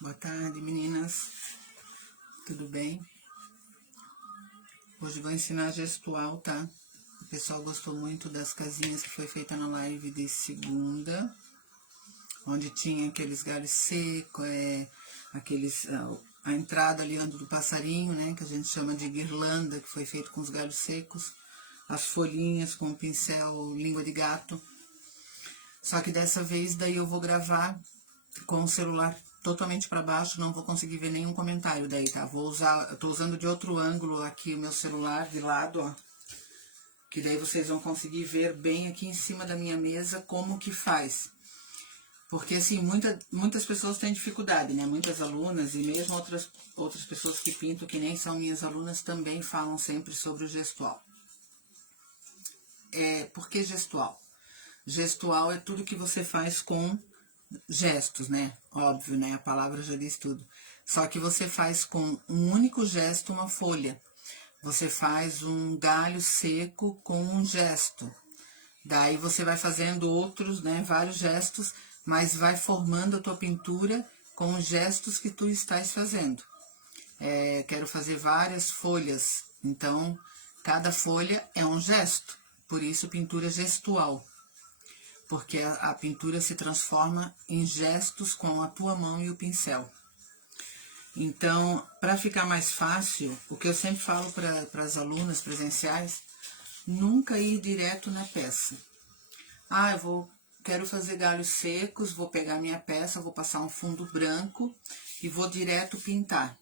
Boa tarde, meninas. Tudo bem? Hoje vou ensinar gestual, tá? O pessoal gostou muito das casinhas que foi feita na live de segunda, onde tinha aqueles galhos secos, a entrada ali do passarinho, né? Que a gente chama de guirlanda, que foi feito com os galhos secos, as folhinhas com o pincel língua de gato. Só que dessa vez daí eu vou gravar com o celular totalmente para baixo, não vou conseguir ver nenhum comentário daí, tá? Eu tô usando de outro ângulo aqui o meu celular de lado, ó. Que daí vocês vão conseguir ver bem aqui em cima da minha mesa como que faz. Porque assim, muitas pessoas têm dificuldade, né? Muitas alunas e mesmo outras pessoas que pintam, que nem são minhas alunas, também falam sempre sobre o gestual. Por que gestual? Gestual é tudo que você faz com gestos, né? Óbvio, né? A palavra já diz tudo. Só que você faz com um único gesto uma folha. Você faz um galho seco com um gesto. Daí você vai fazendo outros, né? Vários gestos, mas vai formando a tua pintura com os gestos que tu estás fazendo. Quero fazer várias folhas, então cada folha é um gesto. Por isso pintura gestual. Porque a pintura se transforma em gestos com a tua mão e o pincel. Então, para ficar mais fácil, o que eu sempre falo para as alunas presenciais, nunca ir direto na peça. Quero fazer galhos secos, vou pegar minha peça, vou passar um fundo branco e vou direto pintar.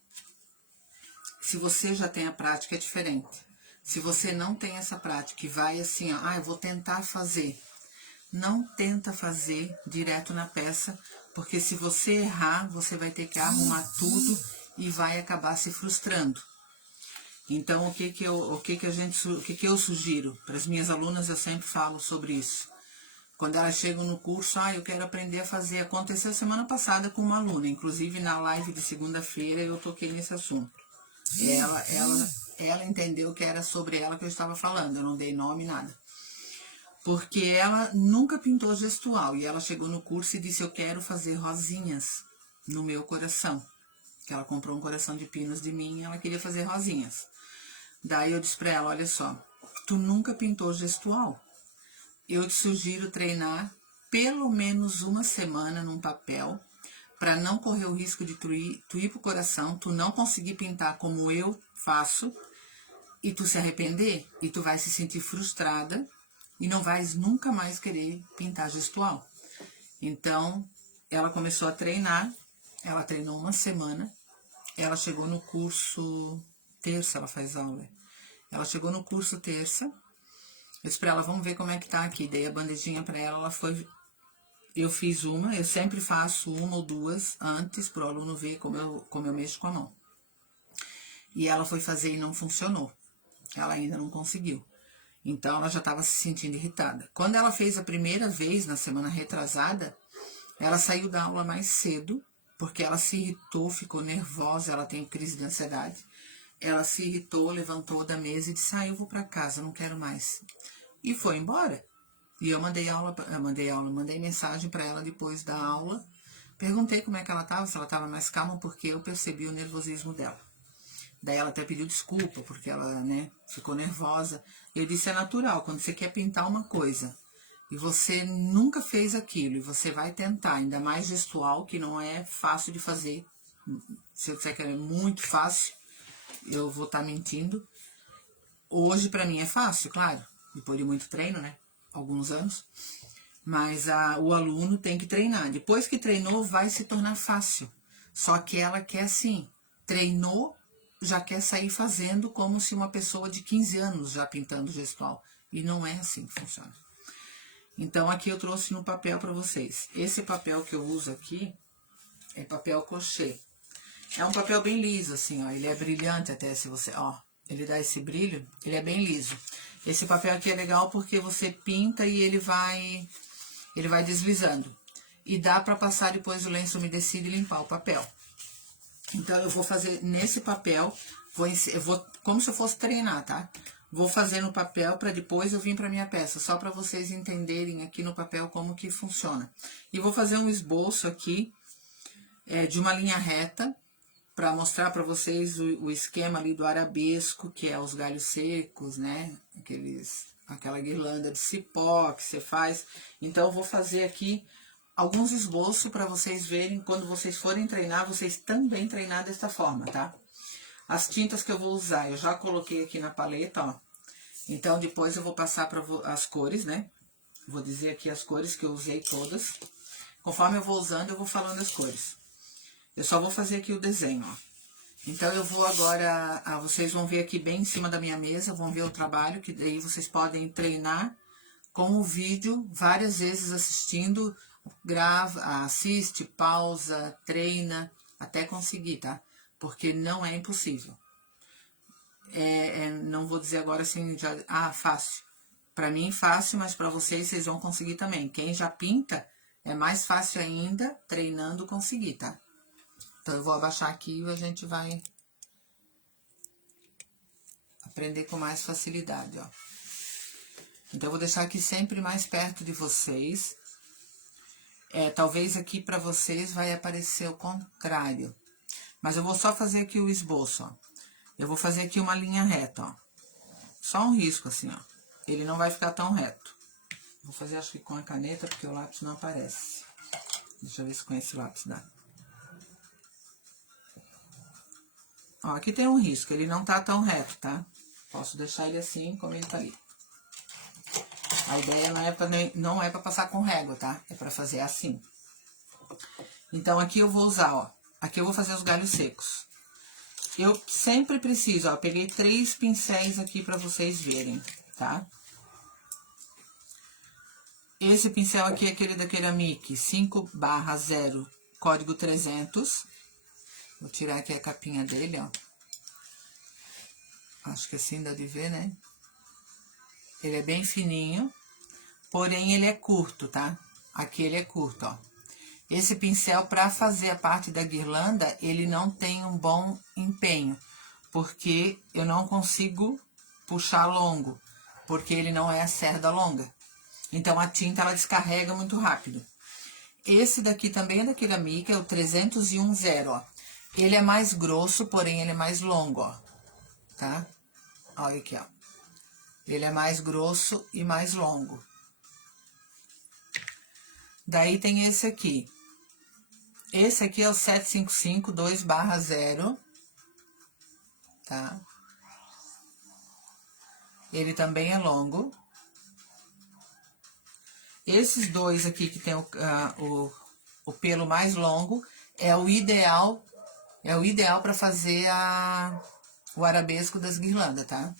Se você já tem a prática, é diferente. Se você não tem essa prática e vai assim, eu vou tentar fazer. Não tenta fazer direto na peça, porque se você errar, você vai ter que arrumar tudo e vai acabar se frustrando. Então, o que eu sugiro? Para as minhas alunas, eu sempre falo sobre isso. Quando elas chegam no curso, eu quero aprender a fazer. Aconteceu semana passada com uma aluna, inclusive na live de segunda-feira eu toquei nesse assunto. Ela entendeu que era sobre ela que eu estava falando, eu não dei nome, nada. Porque ela nunca pintou gestual e ela chegou no curso e disse, eu quero fazer rosinhas no meu coração. Que ela comprou um coração de pinos de mim e ela queria fazer rosinhas. Daí eu disse pra ela, olha só, tu nunca pintou gestual. Eu te sugiro treinar pelo menos uma semana num papel para não correr o risco de tu ir pro coração, tu não conseguir pintar como eu faço e tu se arrepender e tu vai se sentir frustrada e não vais nunca mais querer pintar gestual. Então, ela começou a treinar, ela treinou uma semana, ela chegou no curso terça, ela faz aula. Ela chegou no curso terça, eu disse pra ela, vamos ver como é que tá aqui. Dei a bandejinha pra ela, ela foi... Eu fiz uma, eu sempre faço uma ou duas antes pro aluno ver como eu mexo com a mão. E ela foi fazer e não funcionou. Ela ainda não conseguiu. Então, ela já estava se sentindo irritada. Quando ela fez a primeira vez, na semana retrasada, ela saiu da aula mais cedo, porque ela se irritou, ficou nervosa, ela tem crise de ansiedade. Ela se irritou, levantou da mesa e disse, eu vou para casa, não quero mais. E foi embora. E eu mandei mensagem para ela depois da aula. Perguntei como é que ela estava, se ela estava mais calma, porque eu percebi o nervosismo dela. Daí ela até pediu desculpa, porque ela, ficou nervosa. Eu disse, é natural, quando você quer pintar uma coisa e você nunca fez aquilo, e você vai tentar, ainda mais gestual, que não é fácil de fazer. Se eu disser que é muito fácil, eu vou estar mentindo. Hoje, pra mim, é fácil, claro, depois de muito treino, alguns anos. Mas o aluno tem que treinar. Depois que treinou, vai se tornar fácil. Só que ela quer assim, treinou, já quer sair fazendo como se uma pessoa de 15 anos já pintando gestual. E não é assim que funciona. Então, aqui eu trouxe no papel para vocês. Esse papel que eu uso aqui é papel crochê. É um papel bem liso, assim, ó. Ele é brilhante até, se você... ele dá esse brilho, ele é bem liso. Esse papel aqui é legal porque você pinta e ele vai deslizando. E dá para passar depois o lenço umedecido e limpar o papel. Então, eu vou fazer nesse papel, eu vou como se eu fosse treinar, tá? Vou fazer no papel para depois eu vir para minha peça, só para vocês entenderem aqui no papel como que funciona. E vou fazer um esboço aqui, de uma linha reta, para mostrar para vocês o esquema ali do arabesco, que é os galhos secos, né? Aquela guirlanda de cipó que você faz. Então, eu vou fazer aqui alguns esboços para vocês verem, quando vocês forem treinar, vocês também treinar desta forma, tá? As tintas que eu vou usar, eu já coloquei aqui na paleta, ó. Então, depois eu vou passar para as cores, né? Vou dizer aqui as cores que eu usei todas. Conforme eu vou usando, eu vou falando as cores. Eu só vou fazer aqui o desenho, ó. Então, eu vou agora, vocês vão ver aqui bem em cima da minha mesa, vão ver o trabalho, que daí vocês podem treinar com o vídeo, várias vezes assistindo, grava, assiste, pausa, treina, até conseguir, tá? Porque não é impossível. Não vou dizer agora assim, fácil. Pra mim, fácil, mas pra vocês vão conseguir também. Quem já pinta, é mais fácil ainda, treinando, conseguir, tá? Então, eu vou abaixar aqui e a gente vai aprender com mais facilidade, ó. Então, eu vou deixar aqui sempre mais perto de vocês. Talvez aqui pra vocês vai aparecer o contrário. Mas eu vou só fazer aqui o esboço, ó. Eu vou fazer aqui uma linha reta, ó. Só um risco, assim, ó. Ele não vai ficar tão reto. Vou fazer, acho que com a caneta, porque o lápis não aparece. Deixa eu ver se com esse lápis dá. Ó, aqui tem um risco, ele não tá tão reto, tá? Posso deixar ele assim, como ele tá ali. A ideia não é pra passar com régua, tá? É pra fazer assim. Então, aqui eu vou usar, ó. Aqui eu vou fazer os galhos secos. Eu sempre preciso, ó. Peguei 3 pincéis aqui pra vocês verem, tá? Esse pincel aqui é aquele da Keramic 5/0, código 300. Vou tirar aqui a capinha dele, ó. Acho que assim dá de ver, né? Ele é bem fininho, porém ele é curto, tá? Aqui ele é curto, ó. Esse pincel, para fazer a parte da guirlanda, ele não tem um bom empenho, porque eu não consigo puxar longo, porque ele não é a cerda longa. Então, a tinta, ela descarrega muito rápido. Esse daqui também é da Keramic, é o 301-0, ó. Ele é mais grosso, porém ele é mais longo, ó. Tá? Olha aqui, ó. Ele é mais grosso e mais longo. Daí tem esse aqui. Esse aqui é o 755 2/0, tá? Ele também é longo. Esses dois aqui que tem o pelo mais longo é o ideal para fazer o arabesco das guirlandas, tá?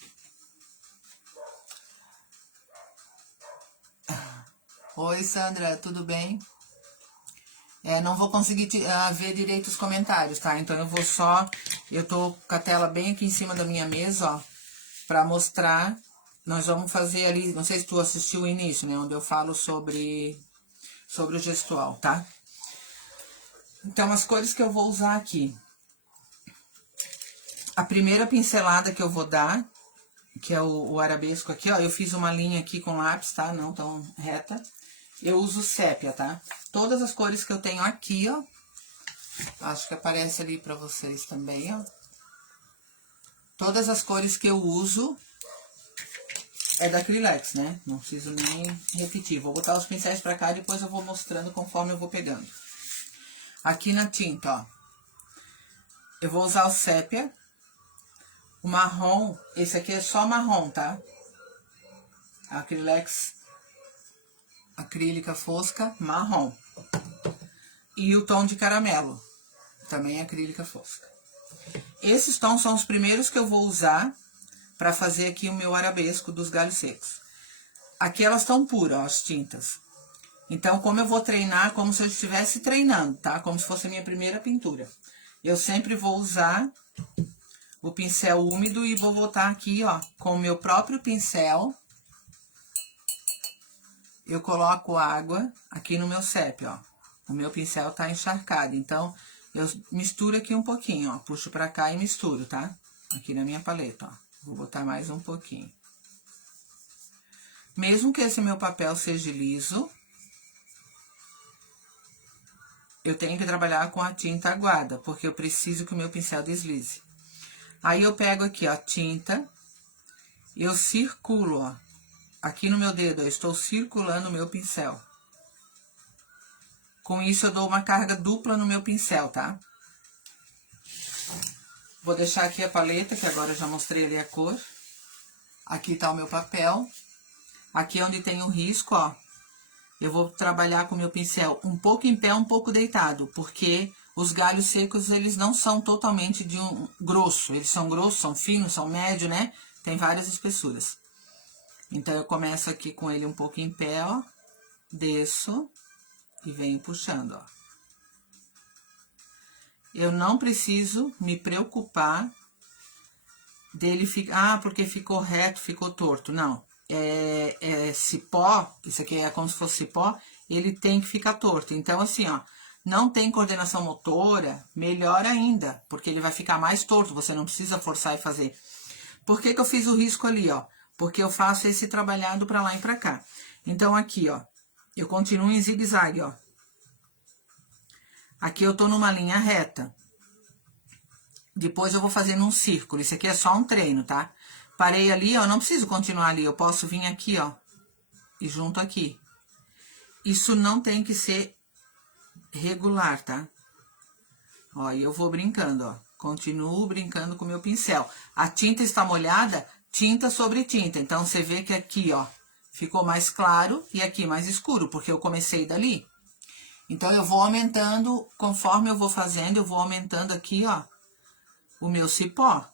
Oi, Sandra, tudo bem? Não vou conseguir ver direito os comentários, tá? Então, eu tô com a tela bem aqui em cima da minha mesa, ó, pra mostrar. Nós vamos fazer ali, não sei se tu assistiu o início, né? Onde eu falo sobre o gestual, tá? Então, as cores que eu vou usar aqui. A primeira pincelada que eu vou dar, que é o arabesco aqui, ó. Eu fiz uma linha aqui com lápis, tá? Não tão reta. Eu uso sépia, tá? Todas as cores que eu tenho aqui, ó. Acho que aparece ali pra vocês também, ó. Todas as cores que eu uso é da Acrylex, né? Não preciso nem repetir. Vou botar os pincéis pra cá e depois eu vou mostrando conforme eu vou pegando. Aqui na tinta, ó. Eu vou usar o sépia. O marrom, esse aqui é só marrom, tá? Acrylex acrílica fosca marrom. E o tom de caramelo, também acrílica fosca. Esses tons são os primeiros que eu vou usar para fazer aqui o meu arabesco dos galhos secos. Aqui elas estão puras, ó, as tintas. Então, como eu vou treinar, como se eu estivesse treinando, tá? Como se fosse a minha primeira pintura. Eu sempre vou usar o pincel úmido e vou voltar aqui, ó, com o meu próprio pincel. Eu coloco água aqui no meu sépia, ó. O meu pincel tá encharcado, então eu misturo aqui um pouquinho, ó. Puxo pra cá e misturo, tá? Aqui na minha paleta, ó. Vou botar mais um pouquinho. Mesmo que esse meu papel seja liso, eu tenho que trabalhar com a tinta aguada, porque eu preciso que o meu pincel deslize. Aí eu pego aqui, ó, a tinta, eu circulo, ó, aqui no meu dedo, eu estou circulando o meu pincel. Com isso eu dou uma carga dupla no meu pincel, tá? Vou deixar aqui a paleta, que agora eu já mostrei ali a cor. Aqui tá o meu papel. Aqui onde tem o risco, ó, eu vou trabalhar com o meu pincel um pouco em pé, um pouco deitado, porque os galhos secos, eles não são totalmente de um grosso. Eles são grossos, são finos, são médios, né? Tem várias espessuras. Então, eu começo aqui com ele um pouco em pé, ó. Desço e venho puxando, ó. Eu não preciso me preocupar dele ficar... Ah, porque ficou reto, ficou torto. Não. É cipó, isso aqui é como se fosse cipó, ele tem que ficar torto. Então, assim, ó, não tem coordenação motora, melhor ainda, porque ele vai ficar mais torto, você não precisa forçar e fazer. Por que que eu fiz o risco ali, ó? Porque eu faço esse trabalhado pra lá e pra cá. Então, aqui, ó, eu continuo em zigue-zague, ó. Aqui eu tô numa linha reta. Depois eu vou fazendo um círculo, isso aqui é só um treino, tá? Parei ali, ó, não preciso continuar ali, eu posso vir aqui, ó, e junto aqui. Isso não tem que ser regular, tá? Ó, e eu vou brincando, ó, continuo brincando com o meu pincel. A tinta está molhada, tinta sobre tinta, então você vê que aqui, ó, ficou mais claro e aqui mais escuro, porque eu comecei dali. Então, eu vou aumentando, conforme eu vou fazendo, eu vou aumentando aqui, ó, o meu cipó.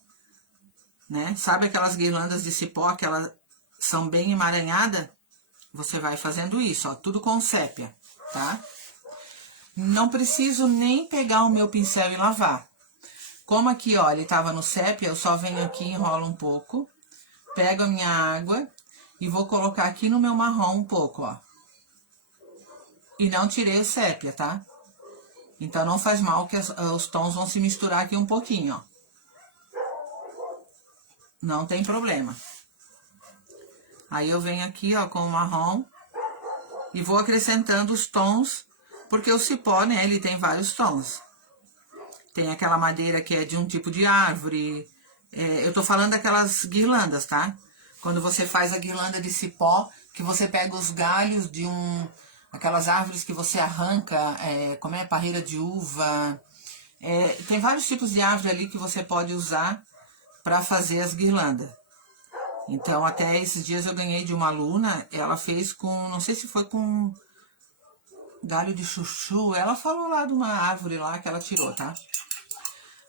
Né? Sabe aquelas guirlandas de cipó que elas são bem emaranhadas? Você vai fazendo isso, ó, tudo com sépia, tá? Não preciso nem pegar o meu pincel e lavar. Como aqui, ó, ele tava no sépia, eu só venho aqui, enrolo um pouco, pego a minha água e vou colocar aqui no meu marrom um pouco, ó. E não tirei o sépia, tá? Então, não faz mal que os tons vão se misturar aqui um pouquinho, ó. Não tem problema. Aí eu venho aqui, ó, com o marrom e vou acrescentando os tons, porque o cipó, né, ele tem vários tons. Tem aquela madeira que é de um tipo de árvore. Eu tô falando daquelas guirlandas, tá? Quando você faz a guirlanda de cipó, que você pega os galhos de aquelas árvores que você arranca, como é, parreira de uva. Tem vários tipos de árvore ali que você pode usar para fazer as guirlandas. Então, até esses dias eu ganhei de uma aluna, ela fez com, não sei se foi com galho de chuchu, ela falou lá de uma árvore lá que ela tirou, tá?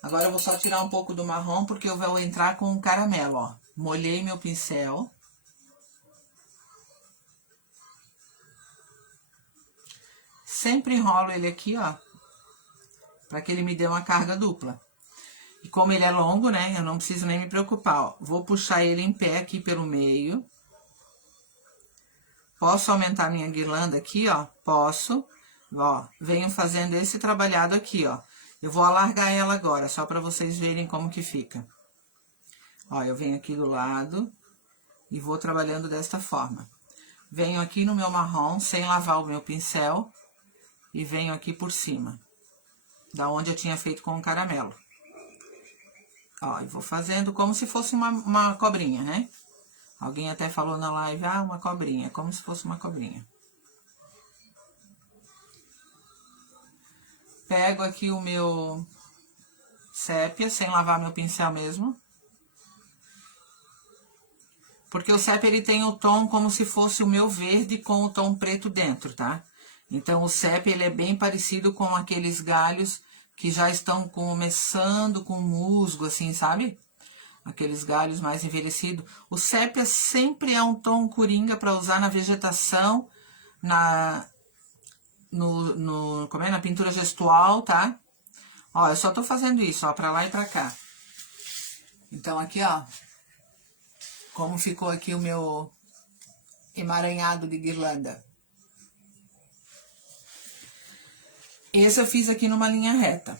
Agora eu vou só tirar um pouco do marrom, porque eu vou entrar com o caramelo, ó. Molhei meu pincel. Sempre enrolo ele aqui, ó, para que ele me dê uma carga dupla. E como ele é longo, né, eu não preciso nem me preocupar, ó. Vou puxar ele em pé aqui pelo meio. Posso aumentar minha guirlanda aqui, ó? Posso. Ó, venho fazendo esse trabalhado aqui, ó. Eu vou alargar ela agora, só para vocês verem como que fica. Ó, eu venho aqui do lado e vou trabalhando desta forma. Venho aqui no meu marrom, sem lavar o meu pincel, e venho aqui por cima, da onde eu tinha feito com o caramelo. Ó, e vou fazendo como se fosse uma cobrinha, né? Alguém até falou na live, ah, uma cobrinha, como se fosse uma cobrinha. Pego aqui o meu sépia, sem lavar meu pincel mesmo. Porque o sépia, ele tem o tom como se fosse o meu verde com o tom preto dentro, tá? Então, o sépia, ele é bem parecido com aqueles galhos que já estão começando com musgo, assim, sabe? Aqueles galhos mais envelhecidos. O sépia sempre é um tom coringa para usar na vegetação, como é? Na pintura gestual, tá? Ó, eu só tô fazendo isso, ó, pra lá e pra cá. Então, aqui, ó, como ficou aqui o meu emaranhado de guirlanda. Esse eu fiz aqui numa linha reta.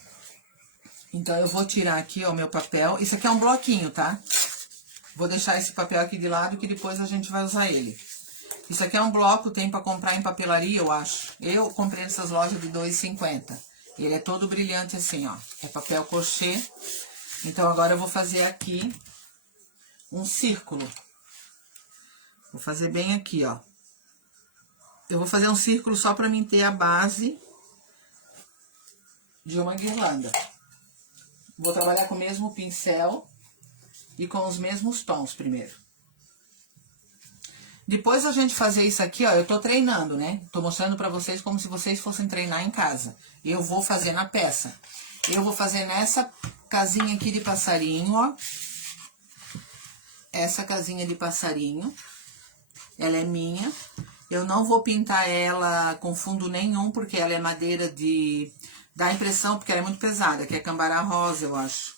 Então, eu vou tirar aqui, ó, o meu papel. Isso aqui é um bloquinho, tá? Vou deixar esse papel aqui de lado, que depois a gente vai usar ele. Isso aqui é um bloco, tem pra comprar em papelaria, eu acho. Eu comprei nessas lojas de R$ 2,50. Ele é todo brilhante assim, ó. É papel crochê. Então, agora eu vou fazer aqui um círculo. Vou fazer bem aqui, ó. Eu vou fazer um círculo só pra mim ter a base de uma guirlanda. Vou trabalhar com o mesmo pincel e com os mesmos tons primeiro. Depois da gente fazer isso aqui, ó, eu tô treinando, né? Tô mostrando pra vocês como se vocês fossem treinar em casa. Eu vou fazer na peça. Eu vou fazer nessa casinha aqui de passarinho, ó. Essa casinha de passarinho. Ela é minha. Eu não vou pintar ela com fundo nenhum, porque ela é madeira de... Dá a impressão, porque ela é muito pesada, que é cambará rosa, eu acho.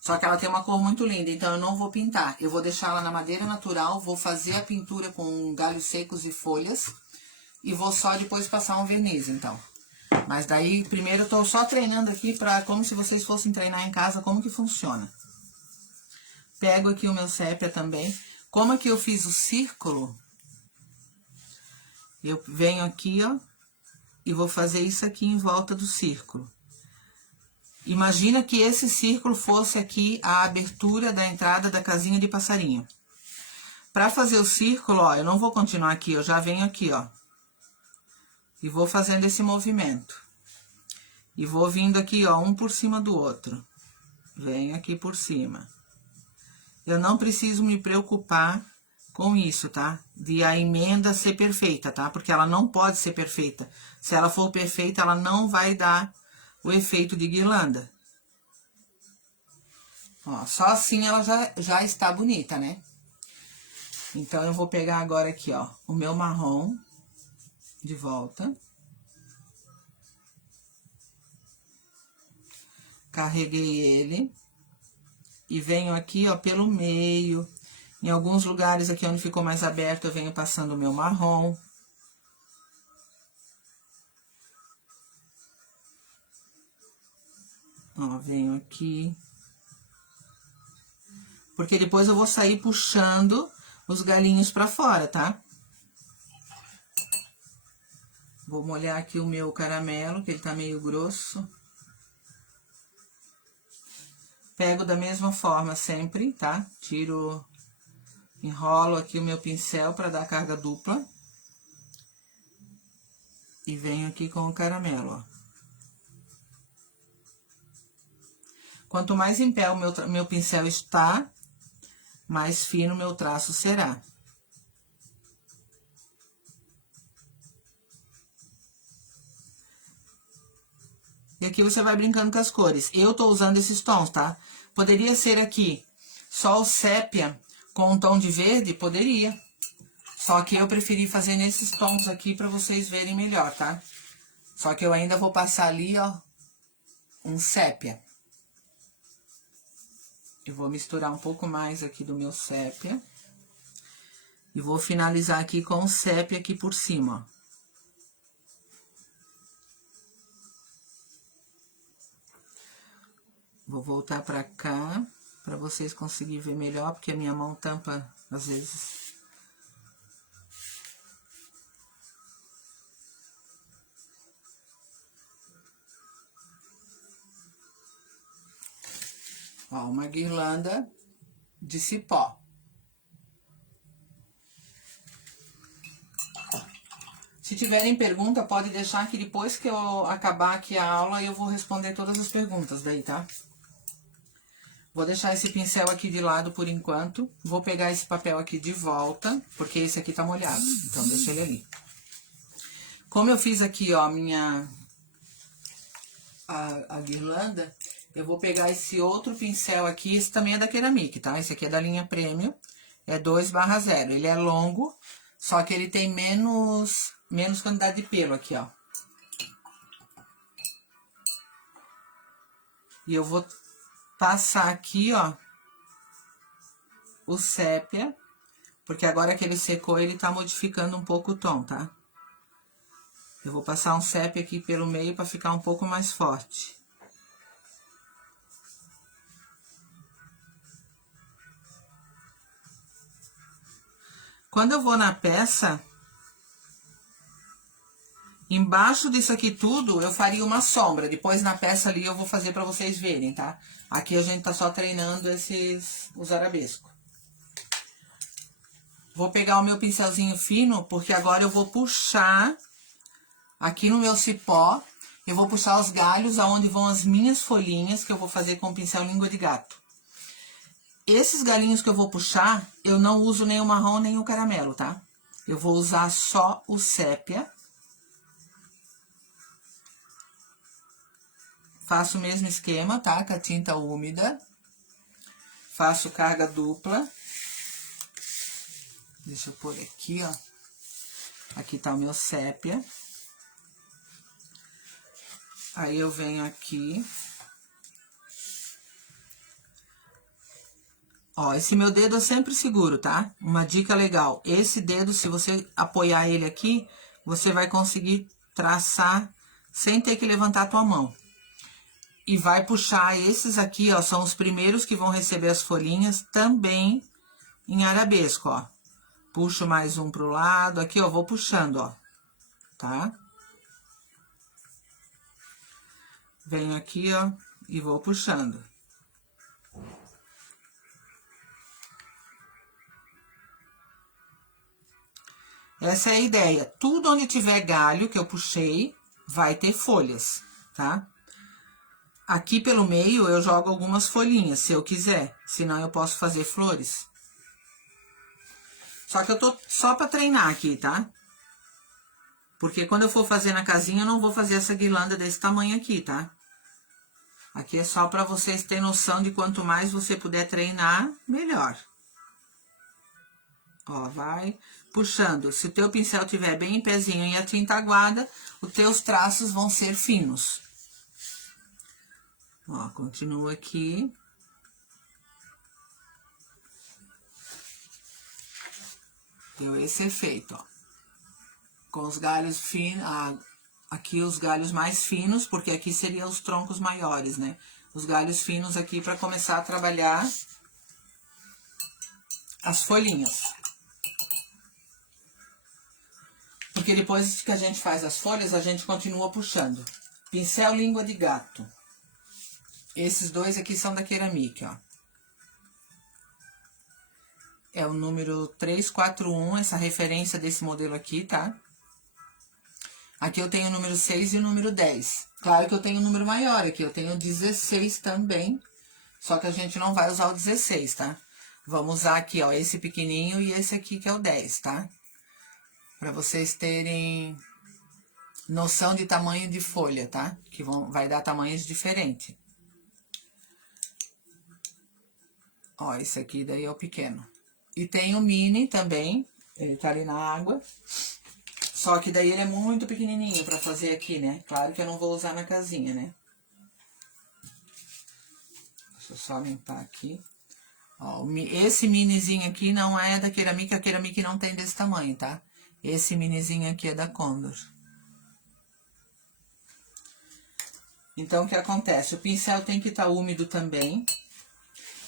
Só que ela tem uma cor muito linda, então eu não vou pintar. Eu vou deixar ela na madeira natural, vou fazer a pintura com galhos secos e folhas. E vou só depois passar um verniz, então. Mas daí, primeiro eu tô só treinando aqui pra, como se vocês fossem treinar em casa, como que funciona. Pego aqui o meu sépia também. Como aqui eu fiz o círculo, eu venho aqui, ó, e vou fazer isso aqui em volta do círculo. Imagina que esse círculo fosse aqui a abertura da entrada da casinha de passarinho. Para fazer o círculo, ó, eu não vou continuar aqui, eu já venho aqui, ó. E vou fazendo esse movimento. E vou vindo aqui, ó, um por cima do outro. Venho aqui por cima. Eu não preciso me preocupar com isso, tá? De a emenda ser perfeita, tá? Porque ela não pode ser perfeita. Se ela for perfeita, ela não vai dar o efeito de guirlanda. Ó, só assim ela já está bonita, né? Então, eu vou pegar agora aqui, ó, o meu marrom de volta. Carreguei ele. E venho aqui, ó, pelo meio. Em alguns lugares aqui onde ficou mais aberto, eu venho passando o meu marrom. Ó, venho aqui. Porque depois eu vou sair puxando os galinhos pra fora, tá? Vou molhar aqui o meu caramelo, que ele tá meio grosso. Pego da mesma forma sempre, tá? Tiro, enrolo aqui o meu pincel pra dar carga dupla. E venho aqui com o caramelo, ó. Quanto mais em pé o meu pincel está, mais fino o meu traço será. E aqui você vai brincando com as cores. Eu tô usando esses tons, tá? Poderia ser aqui só o sépia com um tom de verde? Poderia. Só que eu preferi fazer nesses tons aqui pra vocês verem melhor, tá? Só que eu ainda vou passar ali, ó, um sépia. Eu vou misturar um pouco mais aqui do meu sépia. E vou finalizar aqui com o sépia aqui por cima, ó. Vou voltar pra cá, pra vocês conseguirem ver melhor, porque a minha mão tampa, às vezes. Ó, uma guirlanda de cipó. Se tiverem pergunta, pode deixar que depois que eu acabar aqui a aula, eu vou responder todas as perguntas daí, tá? Vou deixar esse pincel aqui de lado por enquanto. Vou pegar esse papel aqui de volta, porque esse aqui tá molhado. Então, deixa ele ali. Como eu fiz aqui, ó, a guirlanda, eu vou pegar esse outro pincel aqui. Esse também é da Ceramic, tá? Esse aqui é da linha Premium. É 2/0. Ele é longo, só que ele tem menos quantidade de pelo aqui, ó. E eu vou passar aqui, ó, o sépia, porque agora que ele secou, ele tá modificando um pouco o tom, tá? Eu vou passar um sépia aqui pelo meio pra ficar um pouco mais forte. Quando eu vou na peça, Embaixo disso aqui tudo, eu faria uma sombra. Depois, na peça ali, eu vou fazer pra vocês verem, tá? Aqui a gente tá só treinando os arabescos. Vou pegar o meu pincelzinho fino, porque agora eu vou puxar aqui no meu cipó. Eu vou puxar os galhos aonde vão as minhas folhinhas, que eu vou fazer com o pincel língua de gato. Esses galinhos que eu vou puxar, eu não uso nem o marrom nem o caramelo, tá? Eu vou usar só o sépia. Faço o mesmo esquema, tá? Com a tinta úmida. Faço carga dupla. Deixa eu pôr aqui, ó. Aqui tá o meu sépia. Aí eu venho aqui. Ó, esse meu dedo eu sempre seguro, tá? Uma dica legal. Esse dedo, se você apoiar ele aqui, você vai conseguir traçar sem ter que levantar a tua mão. E vai puxar esses aqui, ó, são os primeiros que vão receber as folhinhas também em arabesco, ó. Puxo mais um pro lado, aqui, ó, vou puxando, ó, tá? Venho aqui, ó, e vou puxando. Essa é a ideia. Tudo onde tiver galho que eu puxei, vai ter folhas, tá? Aqui pelo meio eu jogo algumas folhinhas, se eu quiser. Senão eu posso fazer flores. Só que eu tô só pra treinar aqui, tá? Porque quando eu for fazer na casinha, eu não vou fazer essa guirlanda desse tamanho aqui, tá? Aqui é só pra vocês terem noção de quanto mais você puder treinar, melhor. Ó, vai puxando. Se o teu pincel tiver bem em pezinho e a tinta aguada, os teus traços vão ser finos. Ó, continua aqui. Deu esse efeito, ó. Com os galhos finos, aqui os galhos mais finos, porque aqui seriam os troncos maiores, né? Os galhos finos aqui para começar a trabalhar as folhinhas. Porque depois que a gente faz as folhas, a gente continua puxando. Pincel língua de gato. Esses dois aqui são da Ceramic, ó. É o número 341, essa referência desse modelo aqui, tá? Aqui eu tenho o número 6 e o número 10. Claro que eu tenho um número maior aqui, eu tenho 16 também. Só que a gente não vai usar o 16, tá? Vamos usar aqui, ó, esse pequenininho e esse aqui que é o 10, tá? Pra vocês terem noção de tamanho de folha, tá? Que vai dar tamanhos diferentes. Ó, esse aqui daí é o pequeno. E tem o mini também, ele tá ali na água. Só que daí ele é muito pequenininho pra fazer aqui, né? Claro que eu não vou usar na casinha, né? Deixa eu só limpar aqui. Ó, esse minizinho aqui não é da Ceramic, a Ceramic não tem desse tamanho, tá? Esse minizinho aqui é da Condor. Então, o que acontece? O pincel tem que estar úmido também.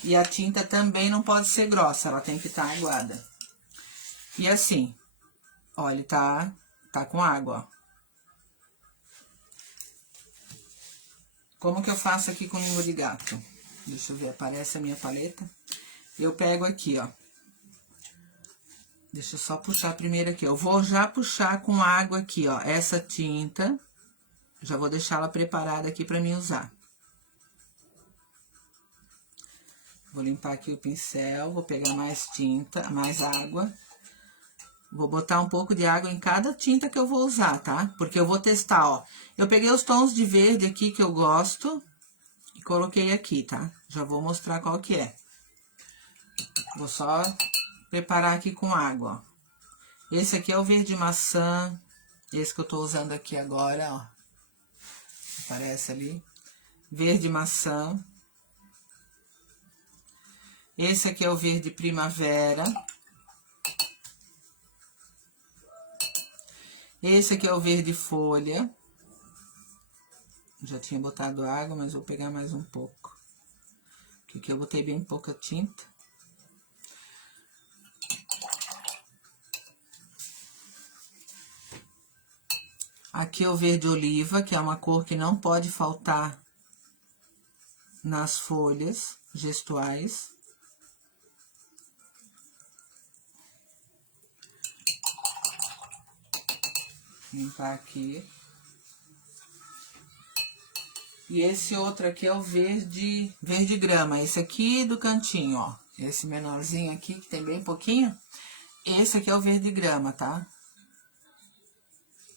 E a tinta também não pode ser grossa, ela tem que estar aguada. E assim, ó, ele tá com água, ó. Como que eu faço aqui com língua de gato? Deixa eu ver, aparece a minha paleta. Eu pego aqui, ó. Deixa eu só puxar primeiro aqui. Eu vou já puxar com água aqui, ó, essa tinta. Já vou deixar ela preparada aqui pra mim usar. Vou limpar aqui o pincel, vou pegar mais tinta, mais água. Vou botar um pouco de água em cada tinta que eu vou usar, tá? Porque eu vou testar, ó. Eu peguei os tons de verde aqui que eu gosto e coloquei aqui, tá? Já vou mostrar qual que é. Vou só preparar aqui com água, ó. Esse aqui é o verde maçã, esse que eu tô usando aqui agora, ó. Aparece ali. Verde maçã. Esse aqui é o verde primavera. Esse aqui é o verde folha. Já tinha botado água, mas vou pegar mais um pouco. Porque aqui eu botei bem pouca tinta. Aqui é o verde oliva, que é uma cor que não pode faltar nas folhas gestuais. Limpar aqui. E esse outro aqui é o verde grama. Esse aqui do cantinho, ó. Esse menorzinho aqui, que tem bem pouquinho. Esse aqui é o verde grama, tá?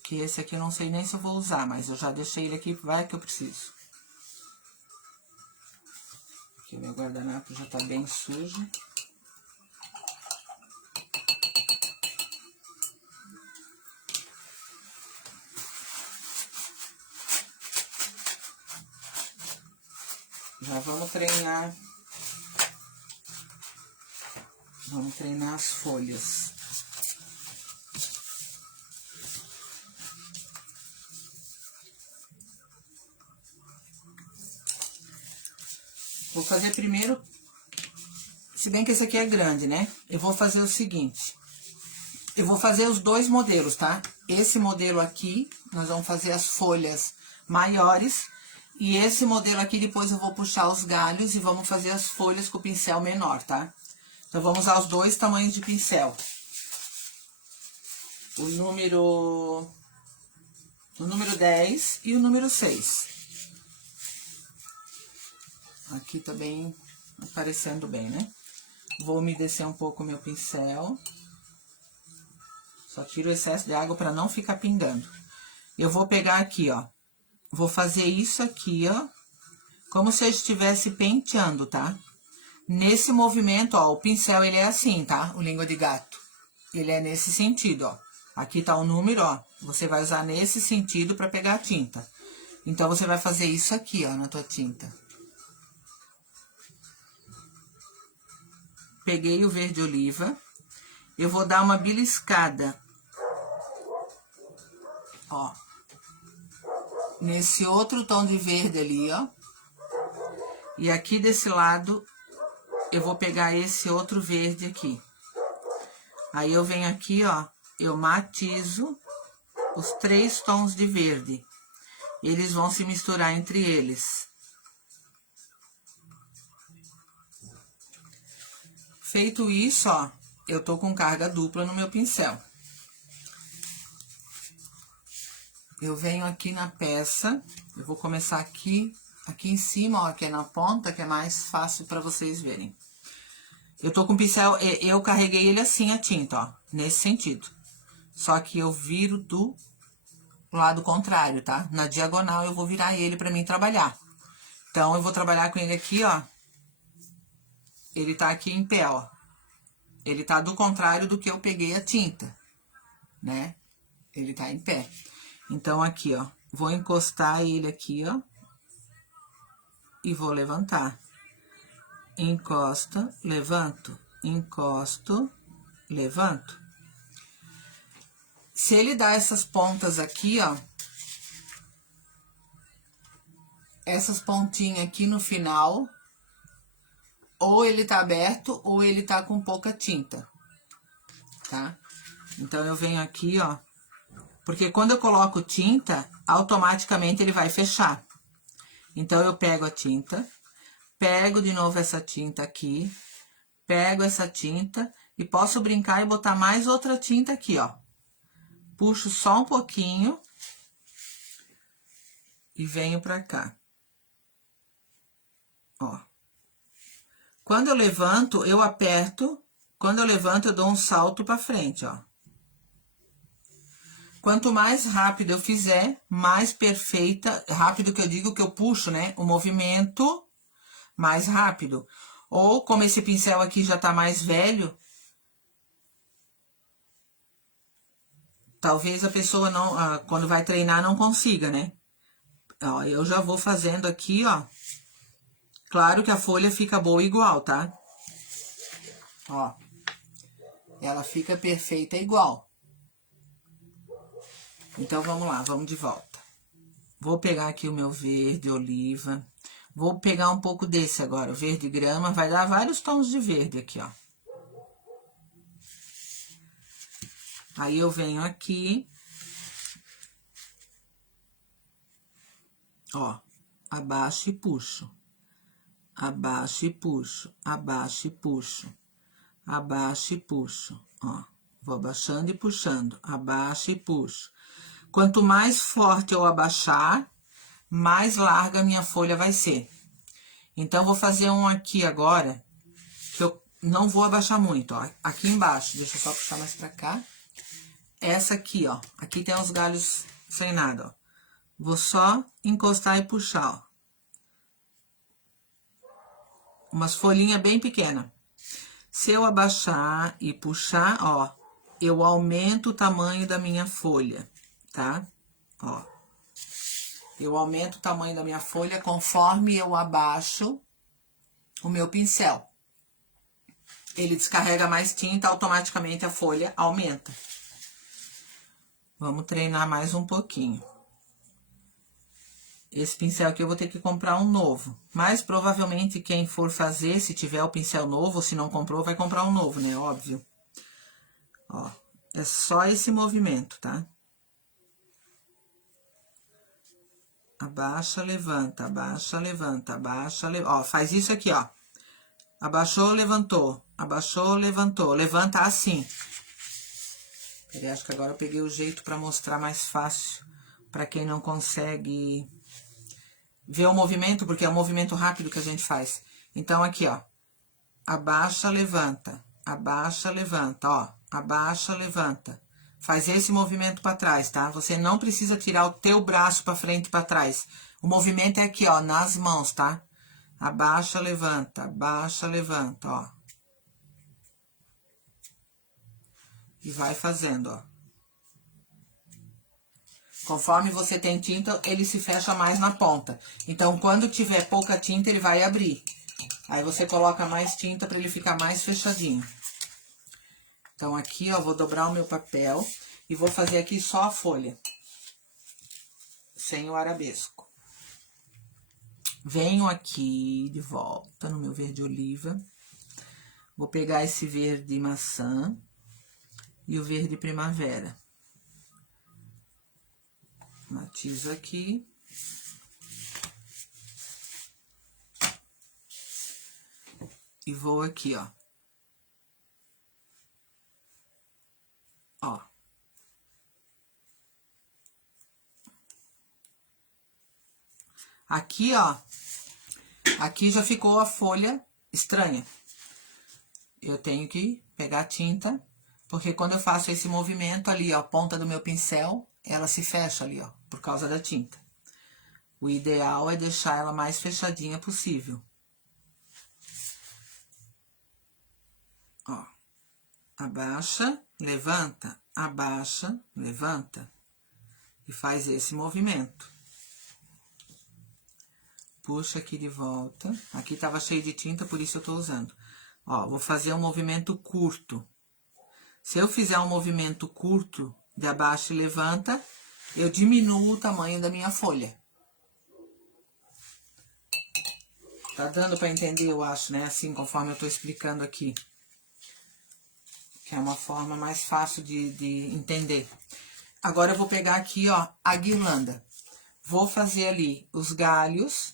Que esse aqui eu não sei nem se eu vou usar, mas eu já deixei ele aqui, vai que eu preciso. Aqui o meu guardanapo já tá bem sujo. Já vamos treinar. Vamos treinar as folhas. Vou fazer primeiro, se bem que esse aqui é grande, né? Eu vou fazer o seguinte. Eu vou fazer os dois modelos, tá? Esse modelo aqui, nós vamos fazer as folhas maiores. E esse modelo aqui, depois eu vou puxar os galhos e vamos fazer as folhas com o pincel menor, tá? Então, vamos usar os dois tamanhos de pincel. O número 10 e o número 6. Aqui tá bem aparecendo bem, né? Vou umedecer um pouco o meu pincel. Só tiro o excesso de água para não ficar pingando. Eu vou pegar aqui, ó. Vou fazer isso aqui, ó. Como se eu estivesse penteando, tá? Nesse movimento, ó, o pincel, ele é assim, tá? O língua de gato. Ele é nesse sentido, ó. Aqui tá o número, ó. Você vai usar nesse sentido para pegar a tinta. Então, você vai fazer isso aqui, ó, na tua tinta. Peguei o verde oliva. Eu vou dar uma beliscada. Ó. Nesse outro tom de verde ali, ó. E aqui desse lado, eu vou pegar esse outro verde aqui. Aí, eu venho aqui, ó, eu matizo os 3 tons de verde. Eles vão se misturar entre eles. Feito isso, ó, eu tô com carga dupla no meu pincel. Eu venho aqui na peça, eu vou começar aqui em cima, ó, que é na ponta, que é mais fácil pra vocês verem. Eu tô com o pincel, eu carreguei ele assim, a tinta, ó, nesse sentido. Só que eu viro do lado contrário, tá? Na diagonal eu vou virar ele pra mim trabalhar. Então, eu vou trabalhar com ele aqui, ó. Ele tá aqui em pé, ó. Ele tá do contrário do que eu peguei a tinta, né? Ele tá em pé. Então, aqui, ó, vou encostar ele aqui, ó. E vou levantar. Encosto, levanto, encosto, levanto. Se ele dá essas pontas aqui, ó, essas pontinhas aqui no final, ou ele tá aberto, ou ele tá com pouca tinta, tá? Então, eu venho aqui, ó, porque quando eu coloco tinta, automaticamente ele vai fechar. Então, eu pego a tinta, pego de novo essa tinta aqui, pego essa tinta e posso brincar e botar mais outra tinta aqui, ó. Puxo só um pouquinho e venho pra cá. Ó. Quando eu levanto, eu aperto. Quando eu levanto, eu dou um salto pra frente, ó. Quanto mais rápido eu fizer, mais perfeita, rápido que eu digo que eu puxo, né? O movimento mais rápido. Ou como esse pincel aqui já tá mais velho, talvez a pessoa não, quando vai treinar, não consiga, né? Ó, eu já vou fazendo aqui, ó. Claro que a folha fica boa igual, tá? Ó. Ela fica perfeita igual. Então, vamos lá, vamos de volta. Vou pegar aqui o meu verde oliva. Vou pegar um pouco desse agora, o verde grama. Vai dar vários tons de verde aqui, ó. Aí, eu venho aqui. Ó, abaixo e puxo. Abaixo e puxo, abaixo e puxo. Abaixo e puxo, ó. Vou abaixando e puxando, abaixo e puxo. Quanto mais forte eu abaixar, mais larga a minha folha vai ser. Então, eu vou fazer um aqui agora, que eu não vou abaixar muito, ó. Aqui embaixo, deixa eu só puxar mais pra cá. Essa aqui, ó. Aqui tem os galhos sem nada, ó. Vou só encostar e puxar, ó. Umas folhinhas bem pequenas. Se eu abaixar e puxar, ó, eu aumento o tamanho da minha folha, tá? Ó. Eu aumento o tamanho da minha folha conforme eu abaixo o meu pincel. Ele descarrega mais tinta, automaticamente a folha aumenta. Vamos treinar mais um pouquinho. Esse pincel aqui eu vou ter que comprar um novo. Mas provavelmente quem for fazer, se tiver o pincel novo, se não comprou, vai comprar um novo, né? Óbvio. Ó, é só esse movimento, tá? Abaixa, levanta, abaixa, levanta, abaixa, levanta. Ó, faz isso aqui, ó. Abaixou, levantou, abaixou, levantou. Levanta assim. Peraí, acho que agora eu peguei o jeito pra mostrar mais fácil. Pra quem não consegue ver o movimento, porque é um movimento rápido que a gente faz. Então, aqui, ó. Abaixa, levanta, ó. Abaixa, levanta. Faz esse movimento para trás, tá? Você não precisa tirar o teu braço para frente e para trás. O movimento é aqui, ó, nas mãos, tá? Abaixa, levanta, ó. E vai fazendo, ó. Conforme você tem tinta, ele se fecha mais na ponta. Então, quando tiver pouca tinta, ele vai abrir. Aí você coloca mais tinta para ele ficar mais fechadinho. Então, aqui, ó, vou dobrar o meu papel e vou fazer aqui só a folha. Sem o arabesco. Venho aqui de volta no meu verde oliva. Vou pegar esse verde maçã e o verde primavera. Matizo aqui. E vou aqui, ó. Ó. Aqui, ó. Aqui já ficou a folha estranha. Eu tenho que pegar a tinta, porque quando eu faço esse movimento ali, ó, a ponta do meu pincel, ela se fecha ali, ó, por causa da tinta. O ideal é deixar ela mais fechadinha possível. Ó. Abaixa, levanta, abaixa, levanta. E faz esse movimento. Puxa aqui de volta. Aqui tava cheio de tinta, por isso eu tô usando. Ó, vou fazer um movimento curto. Se eu fizer um movimento curto, de abaixo e levanta, eu diminuo o tamanho da minha folha. Tá dando pra entender, eu acho, né? Assim, conforme eu tô explicando aqui. Que é uma forma mais fácil de entender. Agora eu vou pegar aqui, ó, a guirlanda. Vou fazer ali os galhos,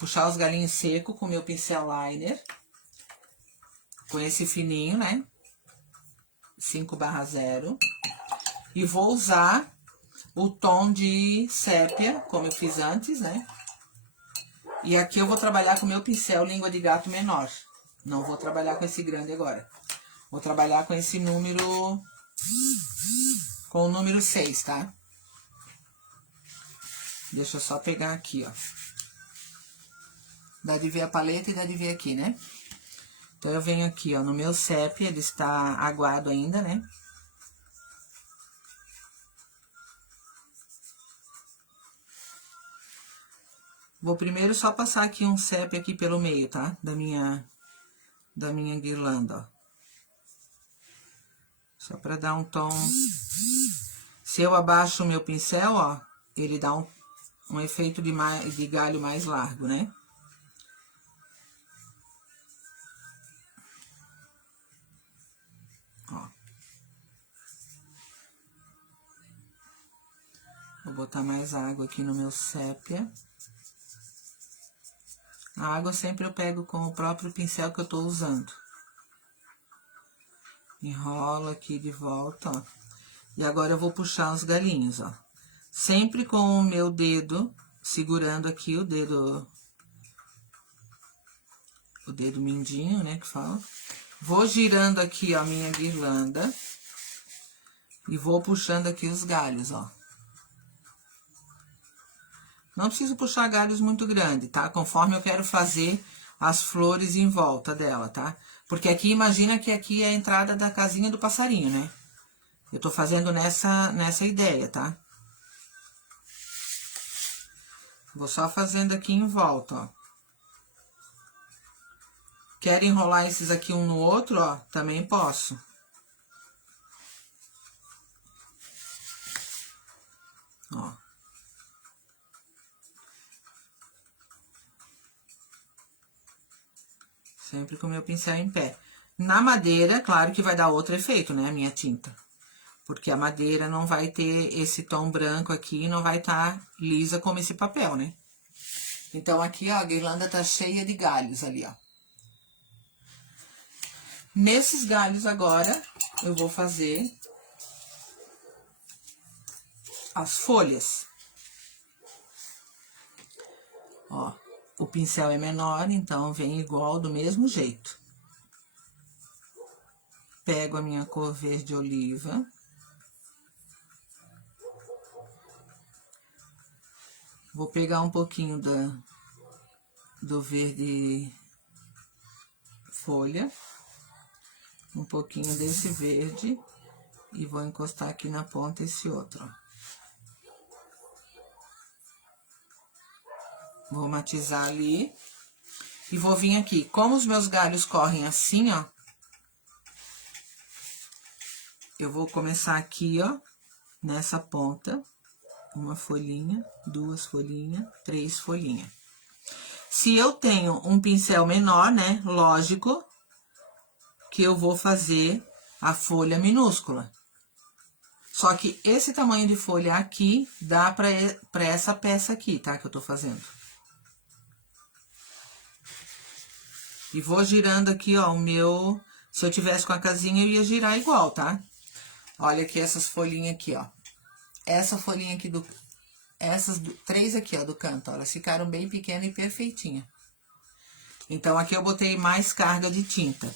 puxar os galinhos secos com o meu pincel liner. Com esse fininho, né? 5/0. E vou usar o tom de sépia, como eu fiz antes, né? E aqui eu vou trabalhar com o meu pincel língua de gato menor. Não vou trabalhar com esse grande agora. Vou trabalhar com esse número... Com o número 6, tá? Deixa eu só pegar aqui, ó. Dá de ver a paleta e dá de ver aqui, né? Então, eu venho aqui, ó, no meu sépia, ele está aguado ainda, né? Vou primeiro só passar aqui um sépia aqui pelo meio, tá? Da minha guirlanda, ó. Só pra dar um tom... Se eu abaixo o meu pincel, ó, ele dá um efeito de galho mais largo, né? Ó. Vou botar mais água aqui no meu sépia. A água sempre eu pego com o próprio pincel que eu tô usando. Enrolo aqui de volta, ó. E agora eu vou puxar os galinhos, ó. Sempre com o meu dedo, segurando aqui o dedo mindinho, né, que fala. Vou girando aqui, ó, a minha guirlanda. E vou puxando aqui os galhos, ó. Não preciso puxar galhos muito grandes, tá? Conforme eu quero fazer as flores em volta dela, tá? Porque aqui, imagina que aqui é a entrada da casinha do passarinho, né? Eu tô fazendo nessa ideia, tá? Vou só fazendo aqui em volta, ó. Quero enrolar esses aqui um no outro, ó? Também posso. Ó. Sempre com o meu pincel em pé. Na madeira, claro que vai dar outro efeito, né, a minha tinta. Porque a madeira não vai ter esse tom branco aqui, não vai estar lisa como esse papel, né? Então, aqui, ó, a guirlanda tá cheia de galhos ali, ó. Nesses galhos agora, eu vou fazer as folhas. Ó, o pincel é menor, então vem igual do mesmo jeito. Pego a minha cor verde oliva. Vou pegar um pouquinho do verde folha. Um pouquinho desse verde. E vou encostar aqui na ponta esse outro, ó. Vou matizar ali. E vou vir aqui. Como os meus galhos correm assim, ó. Eu vou começar aqui, ó. Nessa ponta. Uma folhinha, 2 folhinhas, 3 folhinhas. Se eu tenho um pincel menor, né? Lógico que eu vou fazer a folha minúscula. Só que esse tamanho de folha aqui dá pra essa peça aqui, tá? Que eu tô fazendo. E vou girando aqui, ó, o meu... Se eu tivesse com a casinha, eu ia girar igual, tá? Olha aqui essas folhinhas aqui, ó. Essa folhinha aqui essas 3 aqui, ó, do canto, ó, elas ficaram bem pequenas e perfeitinhas. Então, aqui eu botei mais carga de tinta.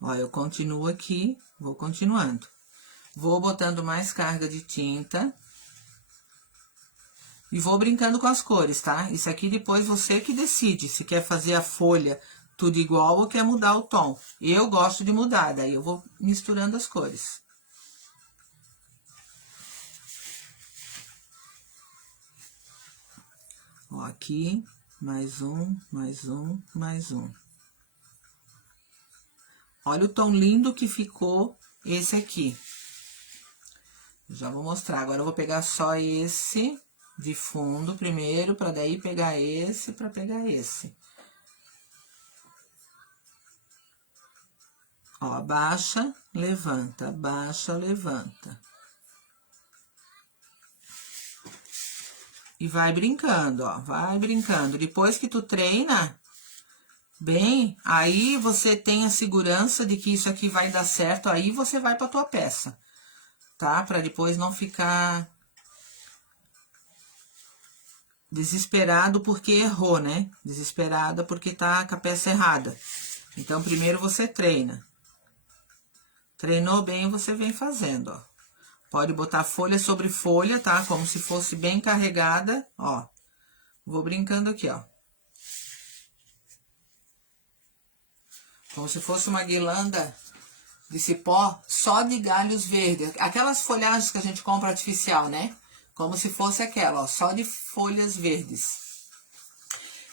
Ó, eu continuo aqui, vou continuando. Vou botando mais carga de tinta. E vou brincando com as cores, tá? Isso aqui depois você que decide se quer fazer a folha tudo igual ou quer mudar o tom. Eu gosto de mudar, daí eu vou misturando as cores. Ó, aqui, mais um, mais um, mais um. Olha o tom lindo que ficou esse aqui. Já vou mostrar. Agora eu vou pegar só esse de fundo primeiro, para daí pegar esse, para pegar esse. Ó, abaixa, levanta, abaixa, levanta. E vai brincando, ó, vai brincando. Depois que tu treina bem, aí você tem a segurança de que isso aqui vai dar certo, aí você vai pra tua peça, tá? Pra depois não ficar desesperado porque errou, né? Desesperada porque tá com a peça errada. Então, primeiro você treina. Treinou bem, você vem fazendo, ó. Pode botar folha sobre folha, tá? Como se fosse bem carregada, ó. Vou brincando aqui, ó. Como se fosse uma guirlanda de cipó só de galhos verdes. Aquelas folhagens que a gente compra artificial, né? Como se fosse aquela, ó, só de folhas verdes.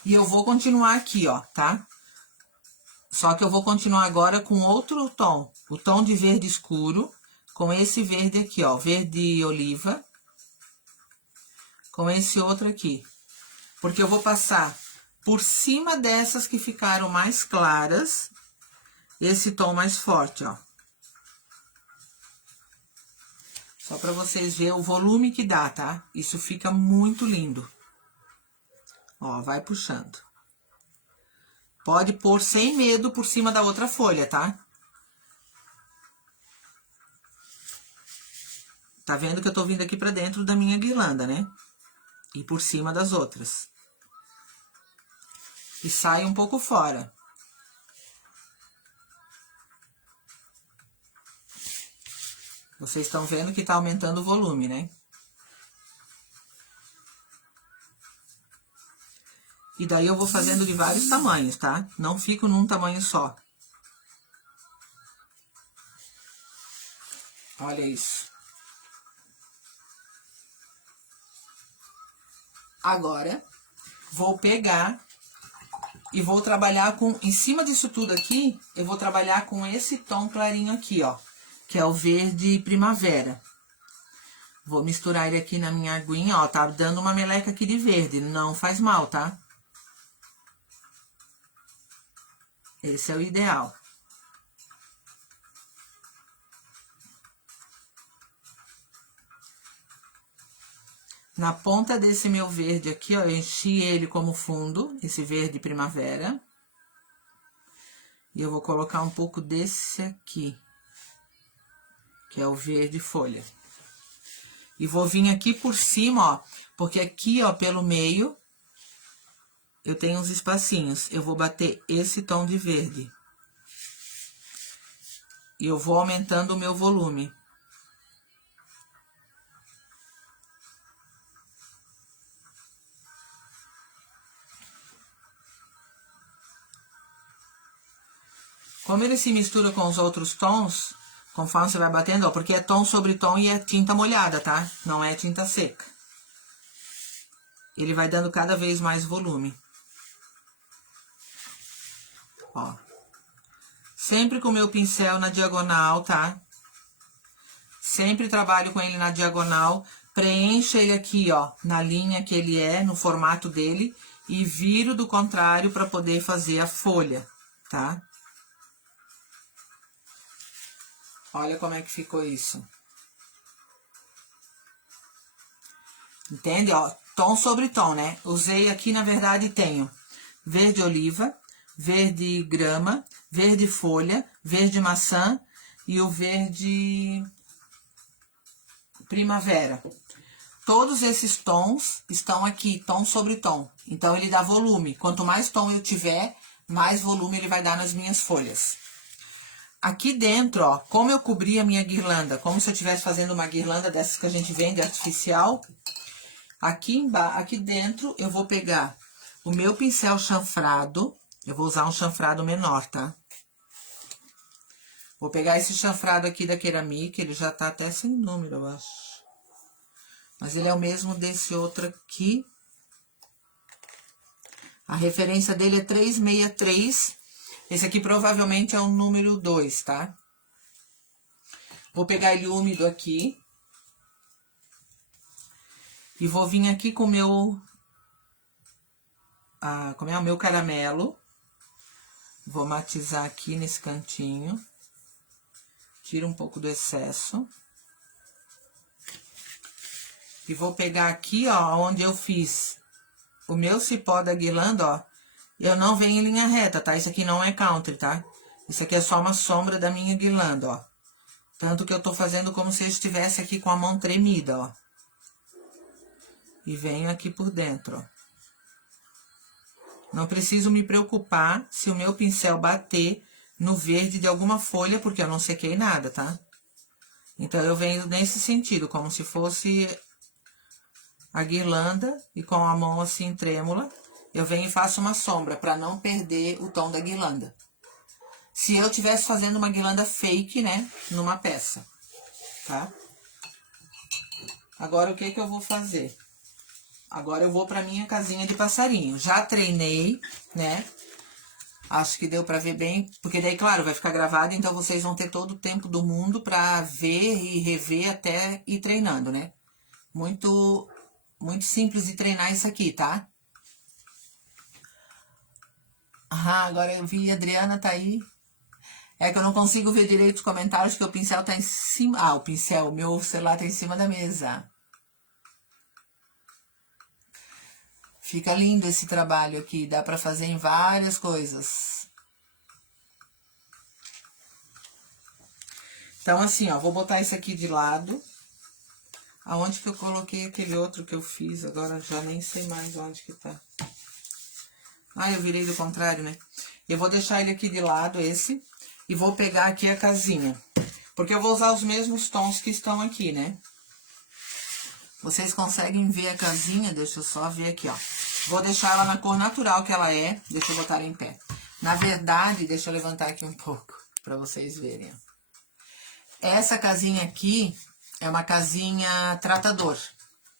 E eu vou continuar aqui, ó, tá? Só que eu vou continuar agora com outro tom. O tom de verde escuro, com esse verde aqui, ó, verde oliva. Com esse outro aqui. Porque eu vou passar por cima dessas que ficaram mais claras, esse tom mais forte, ó. Só pra vocês verem o volume que dá, tá? Isso fica muito lindo. Ó, vai puxando. Pode pôr sem medo por cima da outra folha, tá? Tá vendo que eu tô vindo aqui pra dentro da minha guirlanda, né? E por cima das outras. E sai um pouco fora. Vocês estão vendo que tá aumentando o volume, né? E daí eu vou fazendo de vários tamanhos, tá? Não fico num tamanho só. Olha isso. Agora, vou pegar e vou trabalhar com... Em cima disso tudo aqui, eu vou trabalhar com esse tom clarinho aqui, ó. Que é o verde primavera. Vou misturar ele aqui na minha aguinha, ó. Tá dando uma meleca aqui de verde. Não faz mal, tá? Esse é o ideal. Na ponta desse meu verde aqui, ó, eu enchi ele como fundo, esse verde primavera. E eu vou colocar um pouco desse aqui, que é o verde folha. E vou vir aqui por cima, ó, porque aqui, ó, pelo meio, eu tenho uns espacinhos. Eu vou bater esse tom de verde. E eu vou aumentando o meu volume. Como ele se mistura com os outros tons, conforme você vai batendo, ó, porque é tom sobre tom e é tinta molhada, tá? Não é tinta seca. Ele vai dando cada vez mais volume. Ó. Sempre com o meu pincel na diagonal, tá? Sempre trabalho com ele na diagonal. Preencho ele aqui, ó, na linha que ele é, no formato dele. E viro do contrário para poder fazer a folha, tá? Olha como é que ficou isso. Entende? Ó, tom sobre tom, né? Usei aqui, na verdade, tenho verde oliva, verde grama, verde folha, verde maçã e o verde primavera. Todos esses tons estão aqui, tom sobre tom. Então, ele dá volume. Quanto mais tom eu tiver, mais volume ele vai dar nas minhas folhas. Aqui dentro, ó, como eu cobri a minha guirlanda, como se eu estivesse fazendo uma guirlanda dessas que a gente vende artificial, aqui dentro eu vou pegar o meu pincel chanfrado, eu vou usar um chanfrado menor, tá? Vou pegar esse chanfrado aqui da Ceramic, ele já tá até sem número, eu acho. Mas ele é o mesmo desse outro aqui. A referência dele é 363. Esse aqui provavelmente é o número 2, tá? Vou pegar ele úmido aqui. E vou vir aqui com o meu... como é o meu caramelo. Vou matizar aqui nesse cantinho. Tira um pouco do excesso. E vou pegar aqui, ó, onde eu fiz o meu cipó da guirlanda, ó. Eu não venho em linha reta, tá? Isso aqui não é country, tá? Isso aqui é só uma sombra da minha guirlanda, ó. Tanto que eu tô fazendo como se eu estivesse aqui com a mão tremida, ó. E venho aqui por dentro, ó. Não preciso me preocupar se o meu pincel bater no verde de alguma folha, porque eu não sequei nada, tá? Então, eu venho nesse sentido, como se fosse a guirlanda e com a mão assim trêmula, eu venho e faço uma sombra para não perder o tom da guirlanda. Se eu estivesse fazendo uma guirlanda fake, né, numa peça, tá? Agora, o que que eu vou fazer? Agora, eu vou pra minha casinha de passarinho. Já treinei, né? Acho que deu pra ver bem, porque daí, claro, vai ficar gravado, então vocês vão ter todo o tempo do mundo pra ver e rever até ir treinando, né? Muito simples de treinar isso aqui, tá? Agora eu vi, a Adriana tá aí. É que eu não consigo ver direito os comentários, que o pincel tá em cima. Ah, o meu celular tá em cima da mesa. Fica lindo esse trabalho aqui, dá pra fazer em várias coisas. Então, assim, ó, vou botar esse aqui de lado. Aonde que eu coloquei aquele outro que eu fiz? Agora já nem sei mais onde que tá. Ah, eu virei do contrário, né? Eu vou deixar ele aqui de lado, esse. E vou pegar aqui a casinha. Porque eu vou usar os mesmos tons que estão aqui, né? Vocês conseguem ver a casinha? Deixa eu só ver aqui, ó. Vou deixar ela na cor natural que ela é. Deixa eu botar ela em pé. Na verdade, deixa eu levantar aqui um pouco pra vocês verem, ó. Essa casinha aqui é uma casinha tratador,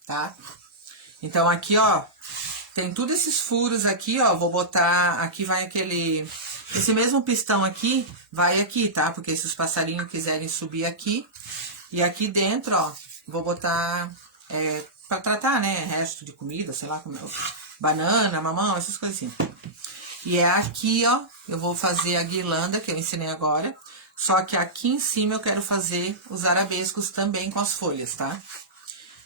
tá? Então, aqui, ó, tem todos esses furos aqui, ó. Vou botar, aqui vai aquele... Esse mesmo pistão aqui, vai aqui, tá? Porque se os passarinhos quiserem subir aqui. E aqui dentro, ó, vou botar, pra tratar, né? Resto de comida, sei lá, como banana, mamão, essas coisinhas. E é aqui, ó, eu vou fazer a guirlanda, que eu ensinei agora. Só que aqui em cima eu quero fazer os arabescos também com as folhas, tá?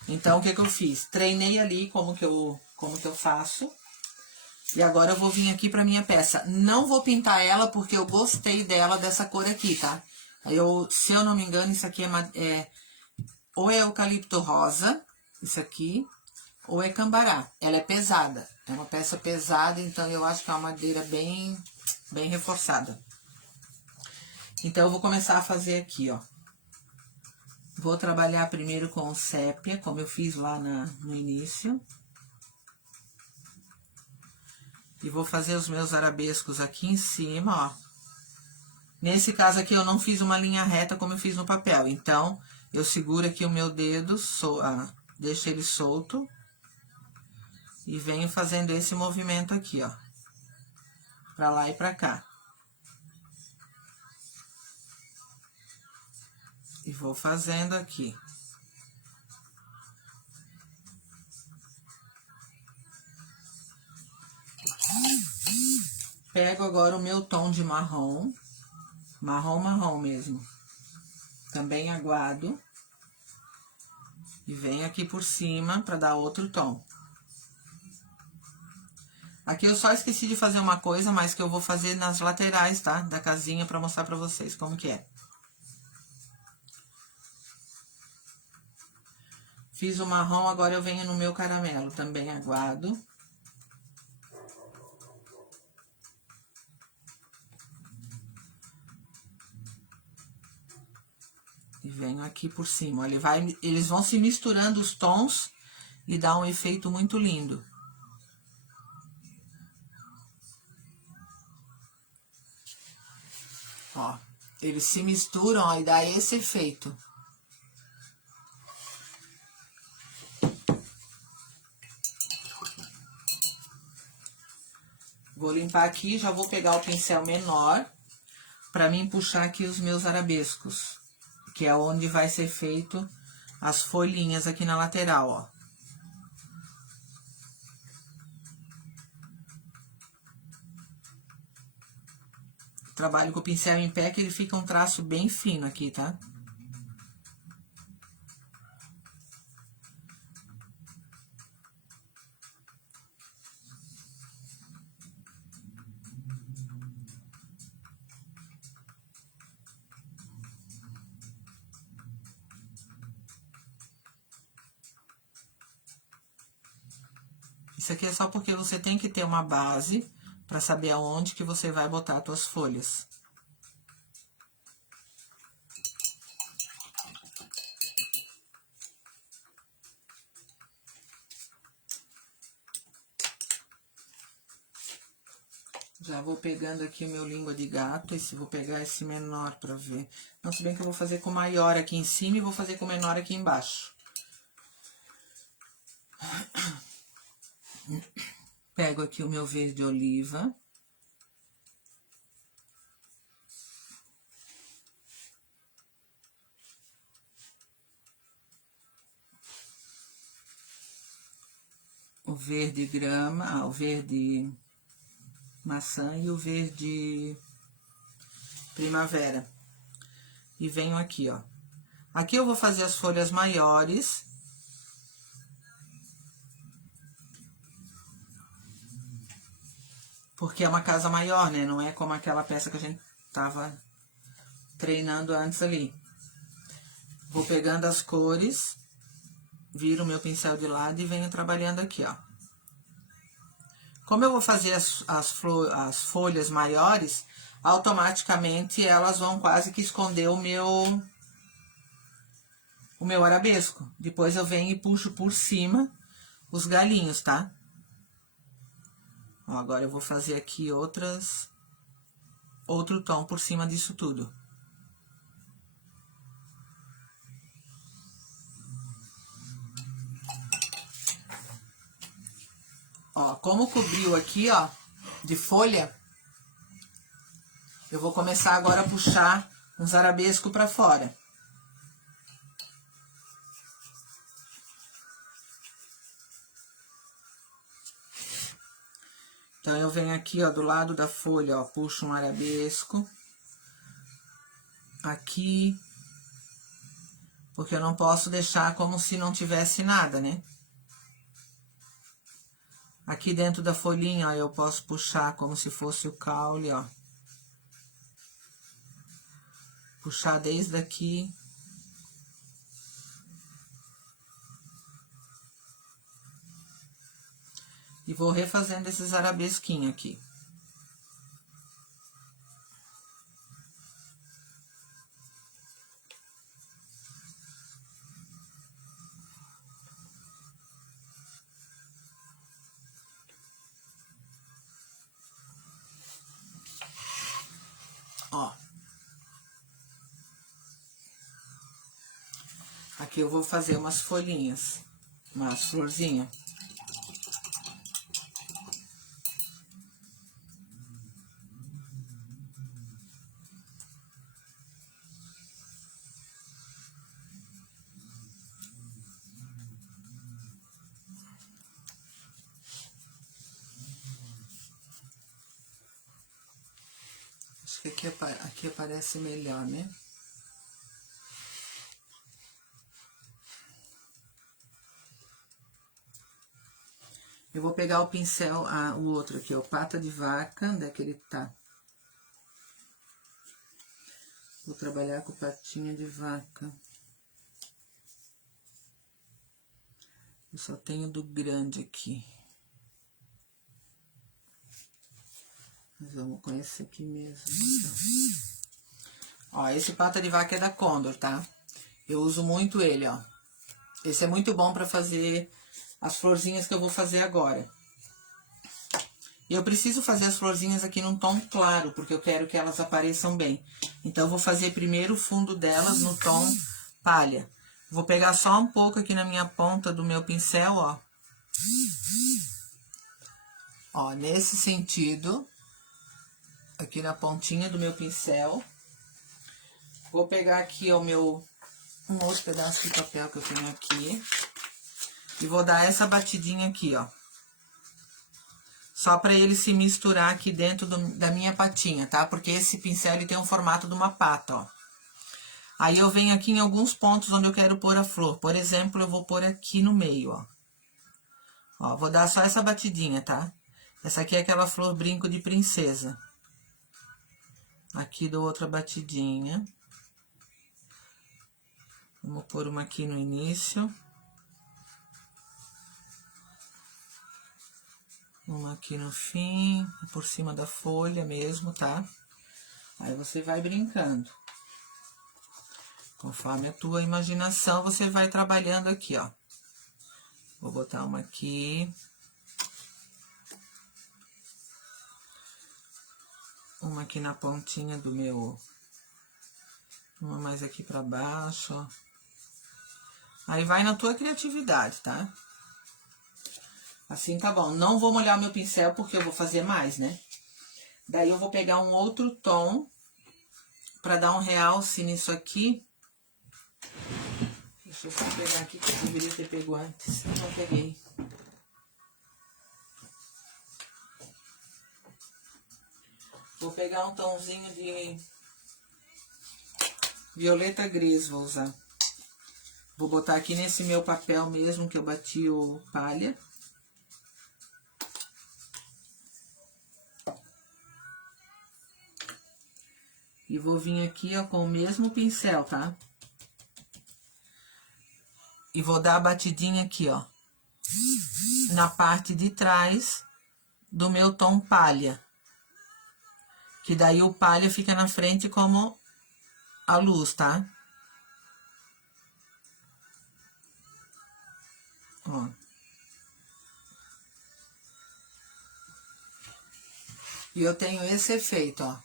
Então, o que que eu fiz? Treinei ali como que eu faço. E agora eu vou vir aqui pra minha peça. Não vou pintar ela porque eu gostei dela dessa cor aqui, tá? Se eu não me engano, isso aqui ou é eucalipto rosa, isso aqui, ou é cambará. Ela é pesada. É uma peça pesada, então eu acho que é uma madeira bem reforçada. Então, eu vou começar a fazer aqui, ó. Vou trabalhar primeiro com o sépia, como eu fiz lá no início. E vou fazer os meus arabescos aqui em cima, ó. Nesse caso aqui, eu não fiz uma linha reta como eu fiz no papel. Então, eu seguro aqui o meu dedo, deixo ele solto. E venho fazendo esse movimento aqui, ó. Pra lá e pra cá. E vou fazendo aqui. Pego agora o meu tom de marrom. Marrom mesmo. Também aguado. E venho aqui por cima pra dar outro tom. Aqui eu só esqueci de fazer uma coisa, mas que eu vou fazer nas laterais, tá? Da casinha pra mostrar pra vocês como que é. Fiz o marrom, agora eu venho no meu caramelo, também aguado. E venho aqui por cima. Eles vão se misturando os tons e dá um efeito muito lindo. Ó, eles se misturam, ó, e dá esse efeito. Vou limpar aqui, já vou pegar o pincel menor pra mim puxar aqui os meus arabescos, que é onde vai ser feito as folhinhas aqui na lateral, ó. Trabalho com o pincel em pé, que ele fica um traço bem fino aqui, tá? Isso aqui é só porque você tem que ter uma base para saber aonde que você vai botar as suas folhas. Já vou pegando aqui o meu língua de gato, vou pegar esse menor para ver. Não, se bem que eu vou fazer com o maior aqui em cima e vou fazer com o menor aqui embaixo. Pego aqui o meu verde oliva. O verde grama, o verde maçã e o verde primavera. E venho aqui, ó. Aqui eu vou fazer as folhas maiores. Porque é uma casa maior, né? Não é como aquela peça que a gente tava treinando antes ali. Vou pegando as cores, viro o meu pincel de lado e venho trabalhando aqui, ó. Como eu vou fazer as folhas maiores, automaticamente elas vão quase que esconder o meu arabesco. Depois eu venho e puxo por cima os galinhos, tá? Ó, agora eu vou fazer aqui outro tom por cima disso tudo. Ó, como cobriu aqui, ó, de folha, eu vou começar agora a puxar uns arabescos pra fora. Então, eu venho aqui, ó, do lado da folha, ó, puxo um arabesco. Aqui, porque eu não posso deixar como se não tivesse nada, né? Aqui dentro da folhinha, ó, eu posso puxar como se fosse o caule, ó. Puxar desde aqui. E vou refazendo esses arabesquinhos aqui. Ó. Aqui eu vou fazer umas folhinhas, umas florzinhas. Acho que aqui aparece melhor, né? Eu vou pegar o pincel, o outro aqui, ó, pata de vaca, onde é que ele tá? Vou trabalhar com patinha de vaca. Eu só tenho do grande aqui. Mas vamos com esse aqui mesmo. Ó, esse pata de vaca é da Condor, tá? Eu uso muito ele, ó. Esse é muito bom pra fazer as florzinhas que eu vou fazer agora. E eu preciso fazer as florzinhas aqui num tom claro, porque eu quero que elas apareçam bem. Então, eu vou fazer primeiro o fundo delas no tom palha. Vou pegar só um pouco aqui na minha ponta do meu pincel, ó. Ó, nesse sentido, aqui na pontinha do meu pincel. Vou pegar aqui ó, um outro pedaço de papel que eu tenho aqui. E vou dar essa batidinha aqui, ó. Só pra ele se misturar aqui dentro da minha patinha, tá? Porque esse pincel, ele tem um formato de uma pata, ó. Aí, eu venho aqui em alguns pontos onde eu quero pôr a flor. Por exemplo, eu vou pôr aqui no meio, ó. Ó, vou dar só essa batidinha, tá? Essa aqui é aquela flor brinco de princesa. Aqui dou outra batidinha. Vamos pôr uma aqui no início. Uma aqui no fim, por cima da folha mesmo, tá? Aí você vai brincando. Conforme a tua imaginação, você vai trabalhando aqui, ó. Vou botar uma aqui. Uma aqui na pontinha do meu... Uma mais aqui pra baixo, ó. Aí vai na tua criatividade, tá? Assim tá bom. Não vou molhar o meu pincel porque eu vou fazer mais, né? Daí eu vou pegar um outro tom pra dar um realce nisso aqui. Deixa eu só pegar aqui que eu deveria ter pego antes. Não peguei. Vou pegar um tomzinho de Violeta gris vou usar. Vou botar aqui nesse meu papel mesmo que eu bati o palha. E vou vir aqui, ó, com o mesmo pincel, tá? E vou dar a batidinha aqui, ó, na parte de trás do meu tom palha. Que daí o palha fica na frente como a luz, tá? Ó. E eu tenho esse efeito, ó.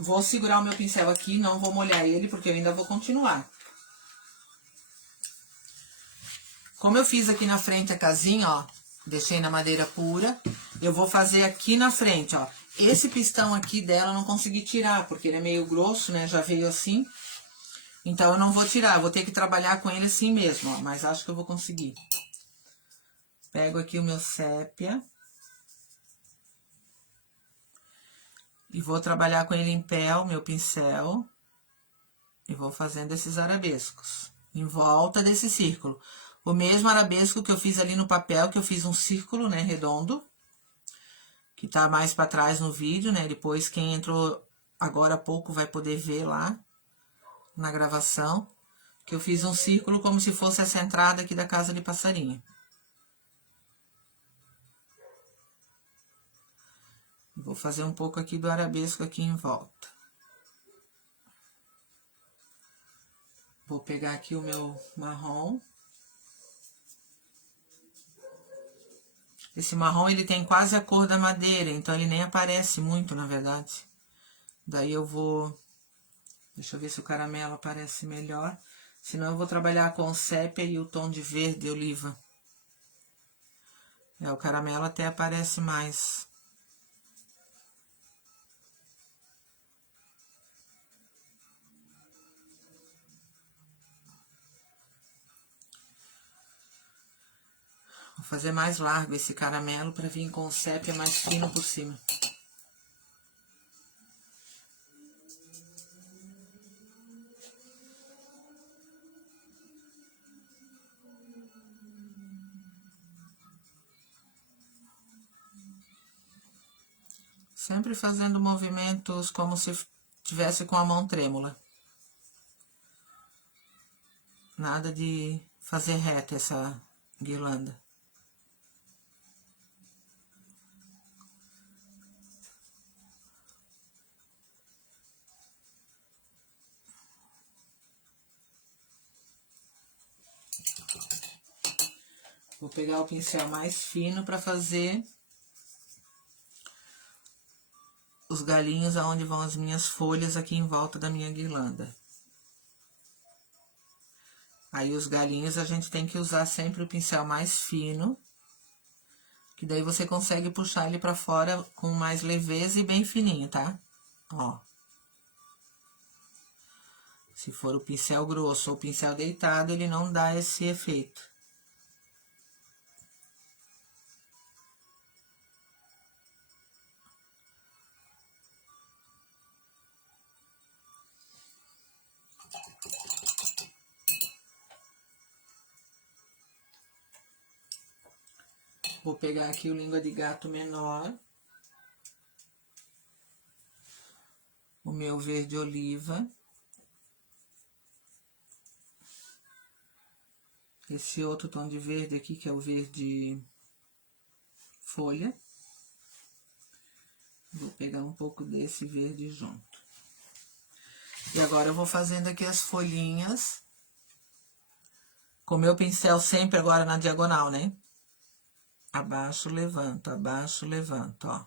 Vou segurar o meu pincel aqui, não vou molhar ele, porque eu ainda vou continuar. Como eu fiz aqui na frente a casinha, ó, deixei na madeira pura, eu vou fazer aqui na frente, ó. Esse pistão aqui dela eu não consegui tirar, porque ele é meio grosso, né, já veio assim. Então eu não vou tirar, eu vou ter que trabalhar com ele assim mesmo, ó, mas acho que eu vou conseguir. Pego aqui o meu sépia. E vou trabalhar com ele em pé, o meu pincel. E vou fazendo esses arabescos em volta desse círculo. O mesmo arabesco que eu fiz ali no papel, que eu fiz um círculo, né, redondo. Que tá mais pra trás no vídeo, né? Depois quem entrou agora há pouco vai poder ver lá na gravação. Que eu fiz um círculo como se fosse essa entrada aqui da casa de passarinho. Vou fazer um pouco aqui do arabesco aqui em volta. Vou pegar aqui o meu marrom. Esse marrom, ele tem quase a cor da madeira, então ele nem aparece muito, na verdade. Daí eu vou... Deixa eu ver se o caramelo aparece melhor. Senão eu vou trabalhar com o sépia e o tom de verde oliva. O caramelo até aparece mais. Vou fazer mais largo esse caramelo para vir com o sépia mais fino por cima. Sempre fazendo movimentos como se tivesse com a mão trêmula. Nada de fazer reta essa guirlanda. Vou pegar o pincel mais fino para fazer os galinhos aonde vão as minhas folhas aqui em volta da minha guirlanda. Aí os galinhos a gente tem que usar sempre o pincel mais fino, que daí você consegue puxar ele pra fora com mais leveza e bem fininho, tá? Ó. Se for o pincel grosso ou o pincel deitado, ele não dá esse efeito. Vou pegar aqui o língua de gato menor. O meu verde oliva. Esse outro tom de verde aqui, que é o verde folha. Vou pegar um pouco desse verde junto. E agora eu vou fazendo aqui as folhinhas. Com o meu pincel sempre agora na diagonal, né? Abaixo, levanto, ó.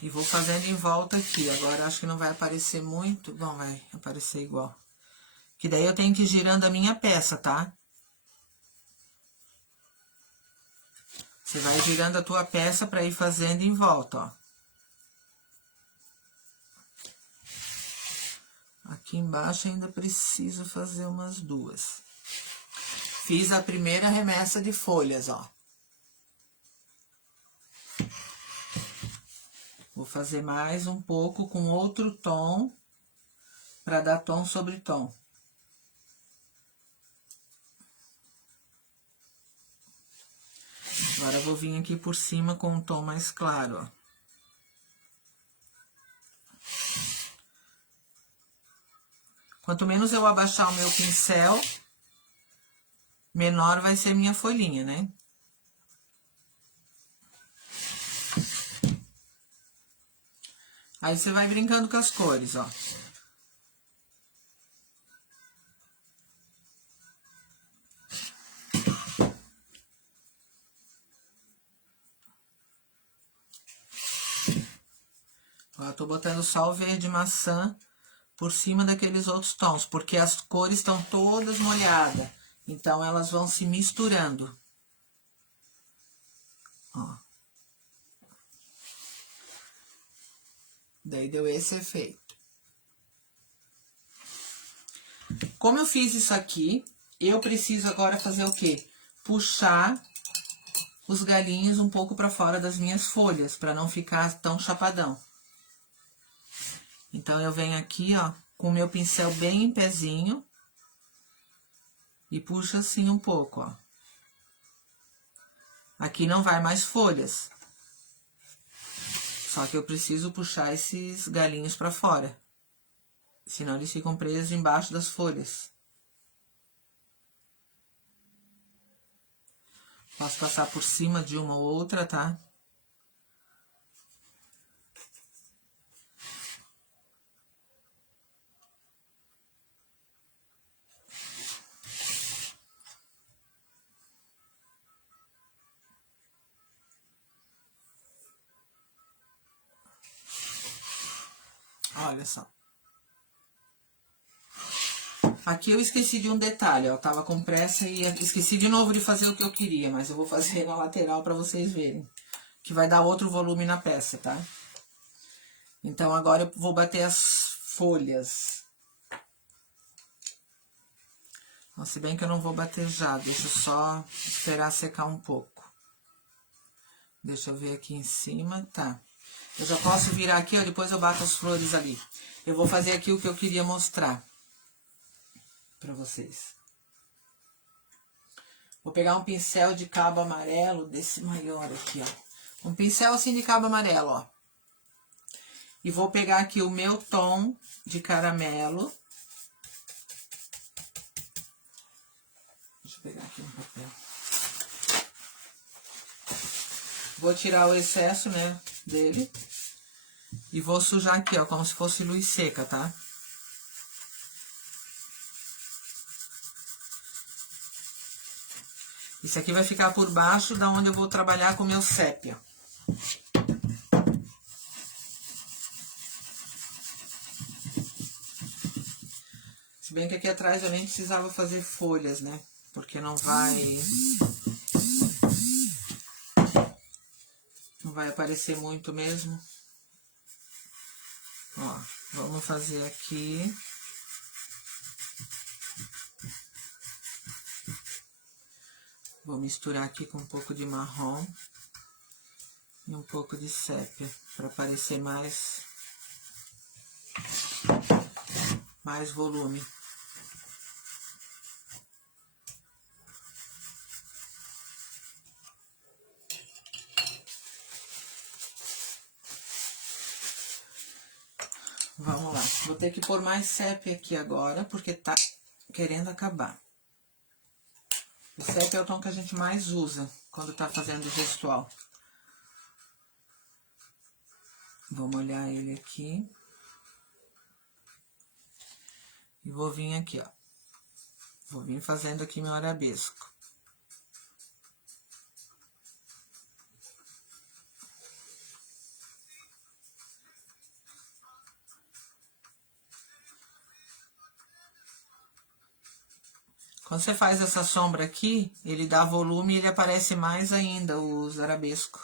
E vou fazendo em volta aqui. Agora acho que não vai aparecer muito. Bom, vai aparecer igual. Que daí eu tenho que ir girando a minha peça, tá? Você vai girando a tua peça pra ir fazendo em volta, ó. Aqui embaixo ainda preciso fazer umas duas. Fiz a primeira remessa de folhas, ó. Vou fazer mais um pouco com outro tom, para dar tom sobre tom. Agora eu vou vir aqui por cima com um tom mais claro, ó. Quanto menos eu abaixar o meu pincel, menor vai ser minha folhinha, né? Aí você vai brincando com as cores, ó. Ó, eu tô botando só o verde maçã por cima daqueles outros tons, porque as cores estão todas molhadas. Então, elas vão se misturando. Ó. Daí deu esse efeito. Como eu fiz isso aqui, eu preciso agora fazer o quê? Puxar os galinhos um pouco para fora das minhas folhas, para não ficar tão chapadão. Então, eu venho aqui, ó, com o meu pincel bem em pezinho e puxo assim um pouco, ó. Aqui não vai mais folhas. Só que eu preciso puxar esses galinhos para fora. Senão eles ficam presos embaixo das folhas. Posso passar por cima de uma ou outra, tá? Olha só. Aqui eu esqueci de um detalhe, ó. Eu tava com pressa e esqueci de novo de fazer o que eu queria, mas eu vou fazer na lateral para vocês verem. Que vai dar outro volume na peça, tá? Então, agora eu vou bater as folhas. Ó, se bem que eu não vou bater já, deixa eu só esperar secar um pouco. Deixa eu ver aqui em cima, tá. Eu já posso virar aqui, ó, depois eu bato as flores ali. Eu vou fazer aqui o que eu queria mostrar pra vocês. Vou pegar um pincel de cabo amarelo, desse maior aqui, ó. Um pincel assim de cabo amarelo, ó. E vou pegar aqui o meu tom de caramelo. Deixa eu pegar aqui um papel. Vou tirar o excesso, né, dele. E vou sujar aqui, ó, como se fosse luz seca, tá? Isso aqui vai ficar por baixo da onde eu vou trabalhar com o meu sépia. Se bem que aqui atrás eu nem precisava fazer folhas, né? Porque não vai aparecer muito mesmo. Ó, vamos fazer aqui. Vou misturar aqui com um pouco de marrom e um pouco de sépia, para parecer mais volume. Vamos lá, vou ter que pôr mais sépia aqui agora, porque tá querendo acabar. O sépia é o tom que a gente mais usa quando tá fazendo gestual. Vou molhar ele aqui. E vou vir aqui, ó. Vou vir fazendo aqui meu arabesco. Quando você faz essa sombra aqui, ele dá volume e ele aparece mais ainda, os arabescos.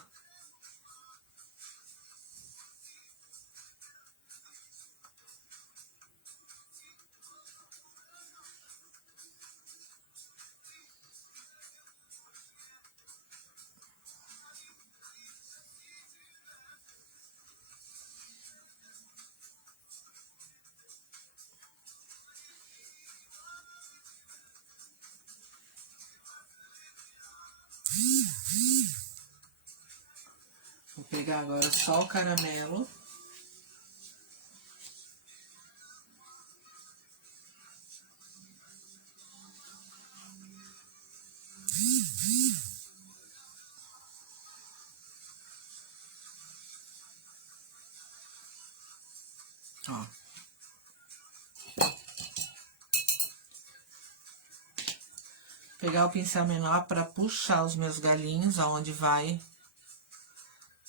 pegar agora só o caramelo. Ó. Pegar o pincel menor para puxar os meus galinhos, aonde vai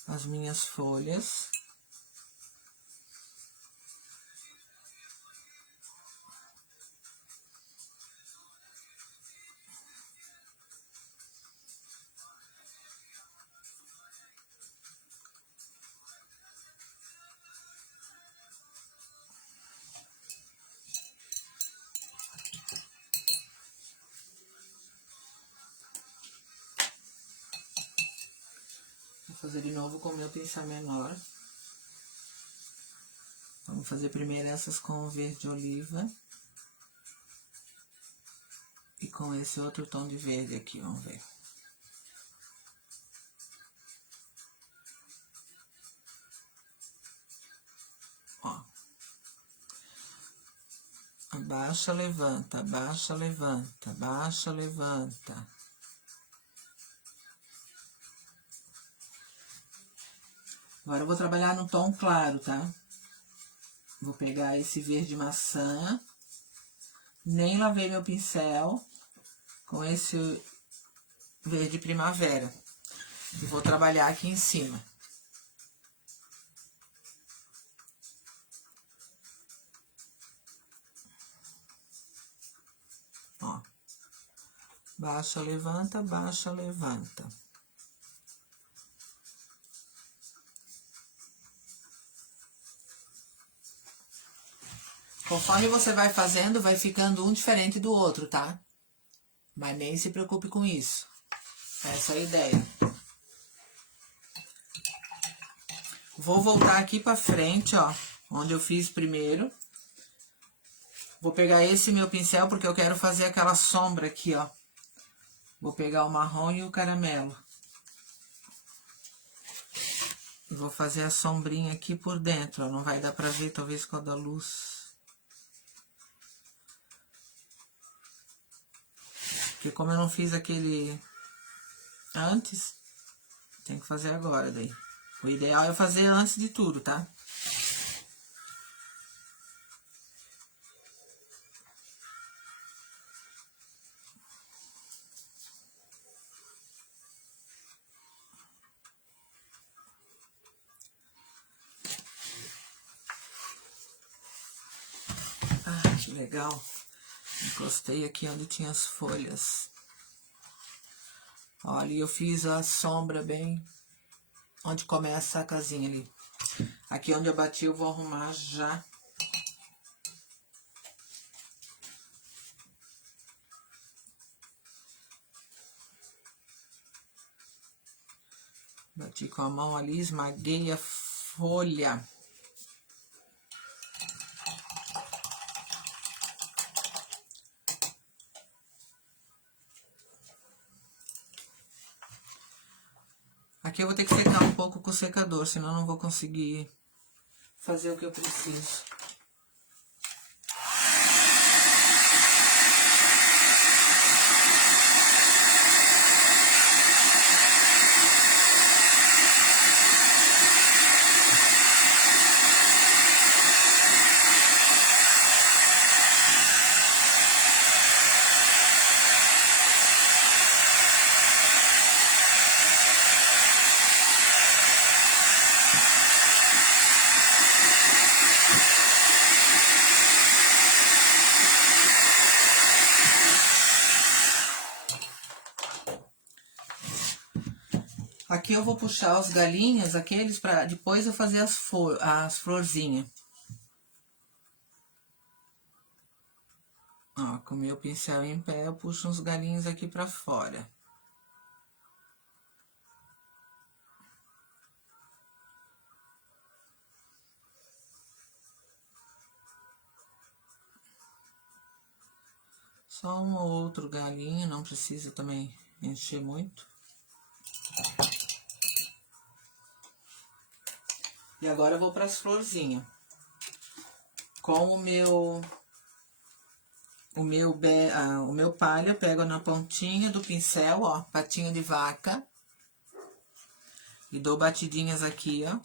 as minhas folhas. Vou fazer de novo com o meu pincel menor. Vamos fazer primeiro essas com o verde oliva. E com esse outro tom de verde aqui, vamos ver. Ó. Abaixa, levanta, abaixa, levanta, abaixa, levanta. Agora eu vou trabalhar no tom claro, tá? Vou pegar esse verde maçã. Nem lavei meu pincel com esse verde primavera. E vou trabalhar aqui em cima. Ó. Baixa, levanta, baixa, levanta. Conforme você vai fazendo, vai ficando um diferente do outro, tá? Mas nem se preocupe com isso. Essa é a ideia. Vou voltar aqui pra frente, ó, onde eu fiz primeiro. Vou pegar esse meu pincel, porque eu quero fazer aquela sombra aqui, ó. Vou pegar o marrom e o caramelo. E vou fazer a sombrinha aqui por dentro, ó. Não vai dar pra ver, talvez, com a da luz. Porque como eu não fiz aquele antes, tem que fazer agora daí. O ideal é fazer antes de tudo, tá? Ah, que legal. Encostei aqui onde tinha as folhas. Olha, eu fiz a sombra bem onde começa a casinha ali. Aqui onde eu bati eu vou arrumar já. Bati com a mão ali, esmaguei a folha. Aqui eu vou ter que secar um pouco com o secador, senão eu não vou conseguir fazer o que eu preciso. Aqui eu vou puxar os galinhos, aqueles, pra depois eu fazer as florzinhas. Ó, com o meu pincel em pé, eu puxo uns galinhos aqui pra fora. Só um ou outro galinho, não precisa também encher muito. E agora eu vou para as florzinhas. Com o meu palha, pego na pontinha do pincel, ó, patinho de vaca. E dou batidinhas aqui, ó.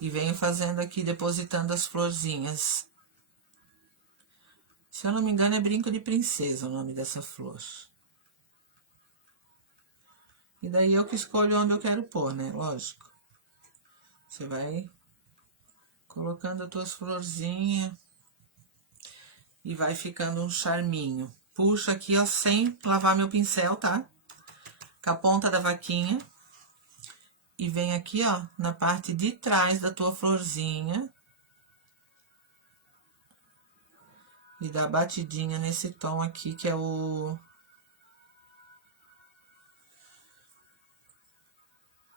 E venho fazendo aqui, depositando as florzinhas. Se eu não me engano, é brinco de princesa o nome dessa flor. E daí eu que escolho onde eu quero pôr, né? Lógico. Você vai colocando as tuas florzinhas e vai ficando um charminho. Puxo aqui, ó, sem lavar meu pincel, tá? Com a ponta da vaquinha. E vem aqui, ó, na parte de trás da tua florzinha. E dá batidinha nesse tom aqui, que é o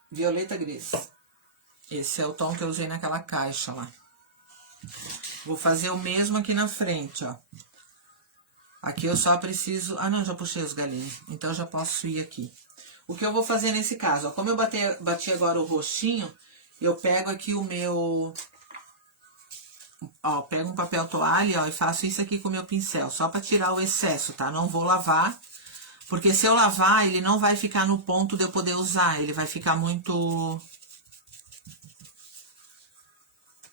violeta gris. Esse é o tom que eu usei naquela caixa lá. Vou fazer o mesmo aqui na frente, ó. Aqui eu só preciso... Ah, não, já puxei os galinhos. Então, eu já posso ir aqui. O que eu vou fazer nesse caso, ó. Como eu bati agora o roxinho, eu pego aqui o meu... Ó, pego um papel toalha, ó, e faço isso aqui com o meu pincel. Só pra tirar o excesso, tá? Não vou lavar. Porque se eu lavar, ele não vai ficar no ponto de eu poder usar. Ele vai ficar muito...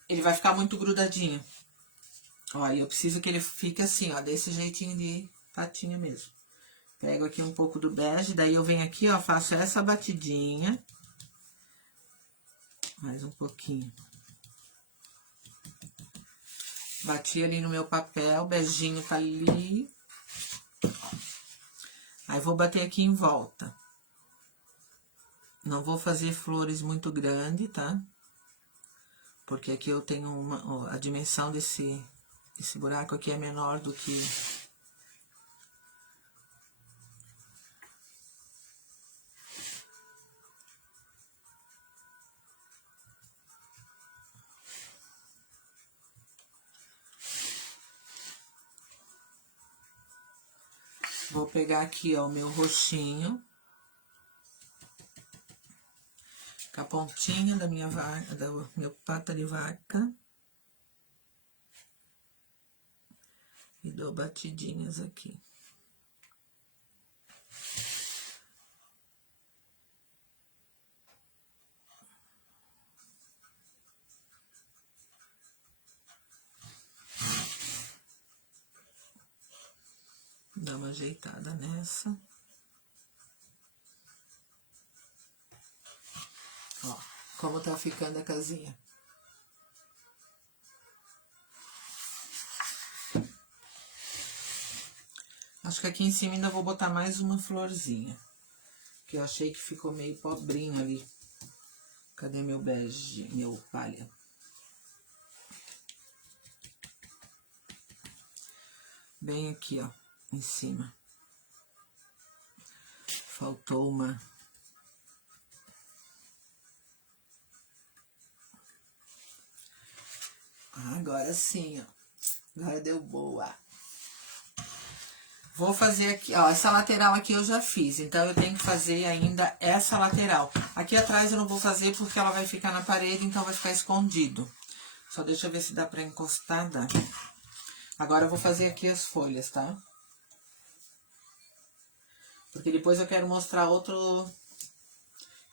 Ele vai ficar muito grudadinho. Ó, e eu preciso que ele fique assim, ó, desse jeitinho de patinha mesmo. Pego aqui um pouco do bege, daí eu venho aqui, ó, faço essa batidinha. Mais um pouquinho. Bati ali no meu papel, o beijinho tá ali. Aí, vou bater aqui em volta. Não vou fazer flores muito grandes, tá? Porque aqui eu tenho ó, a dimensão desse buraco aqui é menor do que... Vou pegar aqui, ó, o meu roxinho. Com a pontinha da minha vaca, do meu pata de vaca. E dou batidinhas aqui. Dá uma ajeitada nessa. Ó, como tá ficando a casinha. Acho que aqui em cima ainda vou botar mais uma florzinha. Que eu achei que ficou meio pobrinho ali. Cadê meu bege, meu palha? Bem aqui, ó, em cima. Faltou uma... Agora sim, ó. Agora deu boa. Vou fazer aqui, ó, essa lateral aqui eu já fiz, então eu tenho que fazer ainda essa lateral. Aqui atrás eu não vou fazer porque ela vai ficar na parede, então vai ficar escondido. Só deixa eu ver se dá pra encostar, dá. Agora eu vou fazer aqui as folhas, tá? Porque depois eu quero mostrar outro...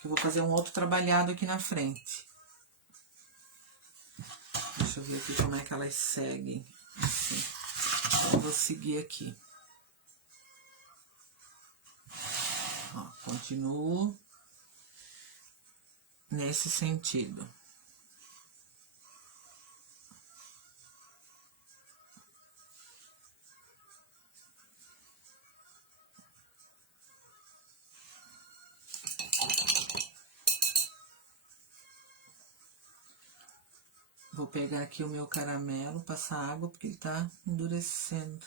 Que eu vou fazer um outro trabalhado aqui na frente. Deixa eu ver aqui como é que elas seguem. Assim. Então, eu vou seguir aqui. Ó, continuo nesse sentido. Vou pegar aqui o meu caramelo, passar água, porque ele tá endurecendo.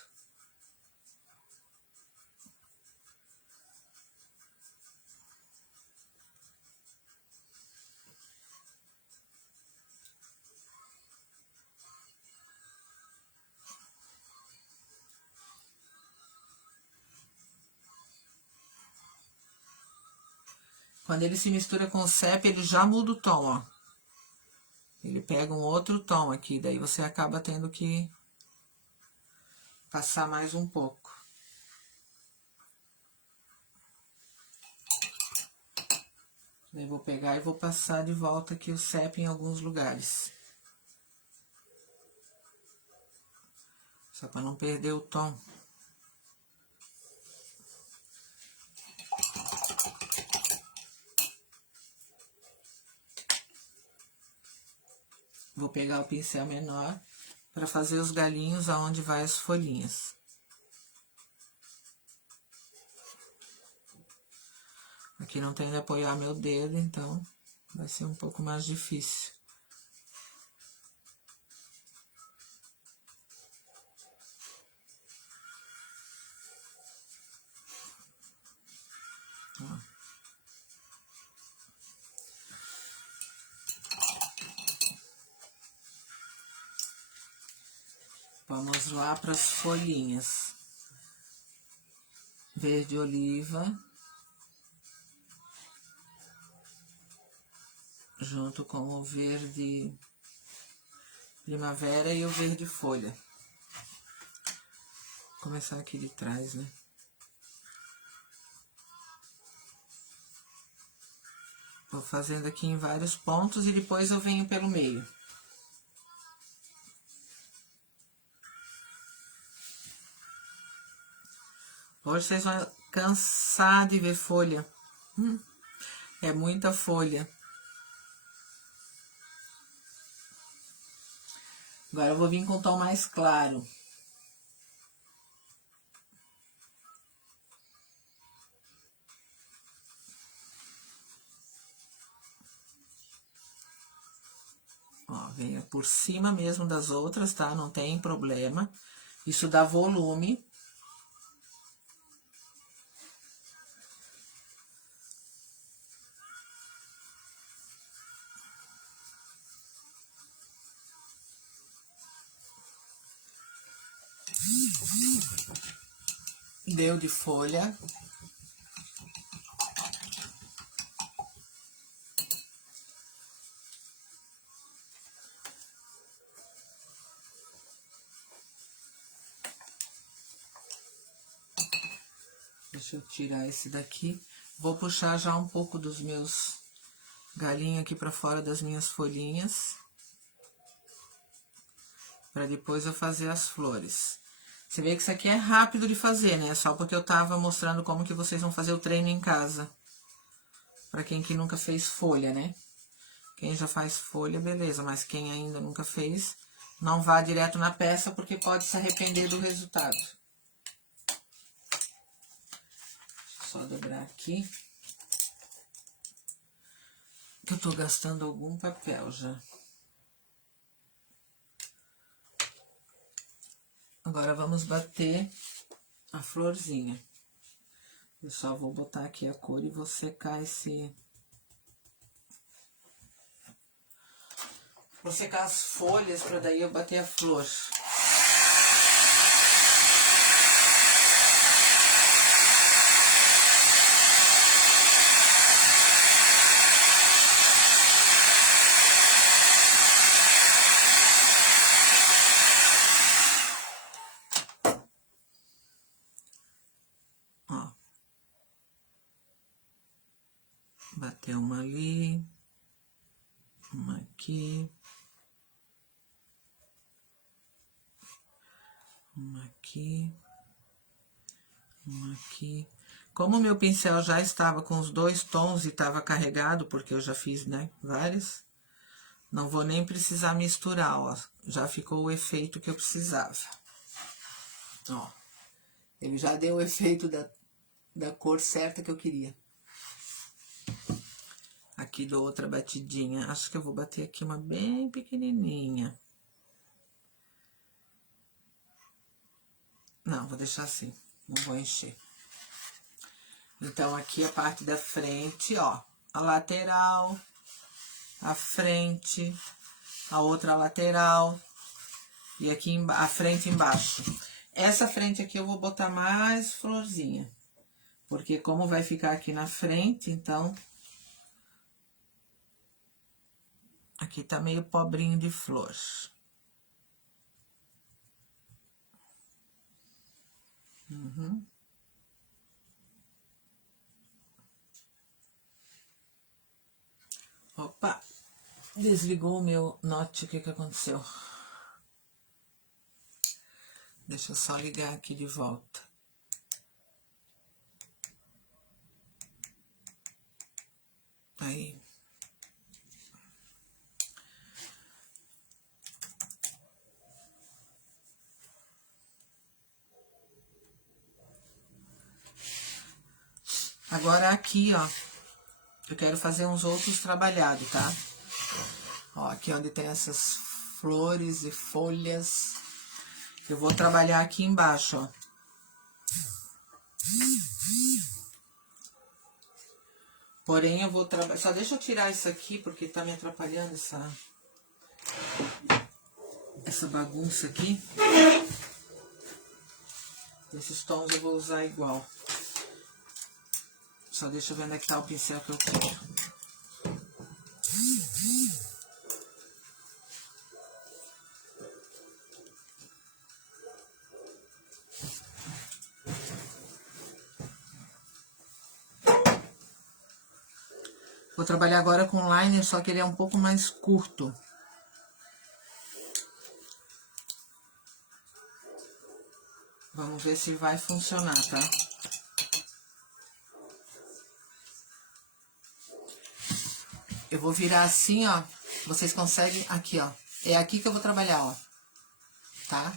Quando ele se mistura com o CEP, ele já muda o tom, ó. Ele pega um outro tom aqui, daí você acaba tendo que passar mais um pouco. Daí vou pegar e vou passar de volta aqui o CEP em alguns lugares. Só para não perder o tom. Vou pegar o pincel menor para fazer os galinhos aonde vai as folhinhas. Aqui não tem de apoiar meu dedo, então vai ser um pouco mais difícil. Ó. Vamos lá para as folhinhas. Verde oliva. Junto com o verde primavera e o verde folha. Vou começar aqui de trás, né? Vou fazendo aqui em vários pontos e depois eu venho pelo meio. Hoje vocês vão cansar de ver folha. É muita folha. Agora eu vou vir com um tom mais claro. Ó, venho por cima mesmo das outras, tá? Não tem problema. Isso dá volume. Deu de folha. Deixa eu tirar esse daqui. Vou puxar já um pouco dos meus galinhos aqui pra fora das minhas folhinhas. Pra depois eu fazer as flores. Você vê que isso aqui é rápido de fazer, né? Só porque eu tava mostrando como que vocês vão fazer o treino em casa. Pra quem que nunca fez folha, né? Quem já faz folha, beleza. Mas quem ainda nunca fez, não vá direto na peça, porque pode se arrepender do resultado. Só dobrar aqui. Que eu tô gastando algum papel já. Agora vamos bater a florzinha. Eu só vou botar aqui a cor e vou secar esse... Vou secar as folhas pra daí eu bater a flor. Bater uma ali, uma aqui, uma aqui, uma aqui. Como o meu pincel já estava com os dois tons e estava carregado, porque eu já fiz, né, vários, não vou nem precisar misturar, ó. Já ficou o efeito que eu precisava. Ó, ele já deu o efeito da cor certa que eu queria. Aqui dou outra batidinha. Acho que eu vou bater aqui uma bem pequenininha. Não, vou deixar assim. Não vou encher. Então, aqui a parte da frente, ó. A lateral, a frente, a outra lateral. E aqui a frente embaixo. Essa frente aqui eu vou botar mais florzinha. Porque como vai ficar aqui na frente, então... Aqui tá meio pobrinho de flor. Opa, desligou o meu note, o que aconteceu? Deixa eu só ligar aqui de volta. Aí. Agora aqui, ó, eu quero fazer uns outros trabalhados, tá? Ó, aqui onde tem essas flores e folhas, eu vou trabalhar aqui embaixo, ó. Porém, eu vou trabalhar... Só deixa eu tirar isso aqui, porque tá me atrapalhando essa bagunça aqui. Esses tons eu vou usar igual. Só deixa eu ver onde é que tá o pincel que eu quero. Vou trabalhar agora com liner, só que ele é um pouco mais curto. Vamos ver se vai funcionar, tá? Eu vou virar assim, ó. Vocês conseguem... Aqui, ó. É aqui que eu vou trabalhar, ó. Tá?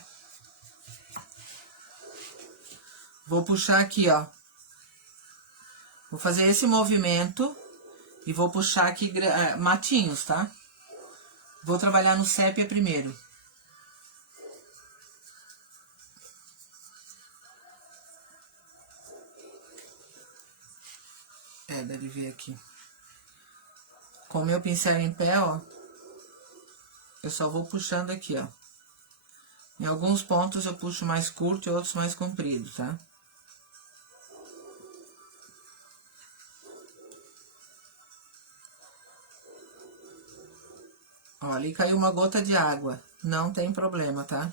Vou puxar aqui, ó. Vou fazer esse movimento e vou puxar aqui matinhos, tá? Vou trabalhar no sépia primeiro. Deve ver aqui. Com o meu pincel em pé, ó, eu só vou puxando aqui, ó. Em alguns pontos eu puxo mais curto e outros mais comprido, tá? Ó, ali caiu uma gota de água. Não tem problema, tá?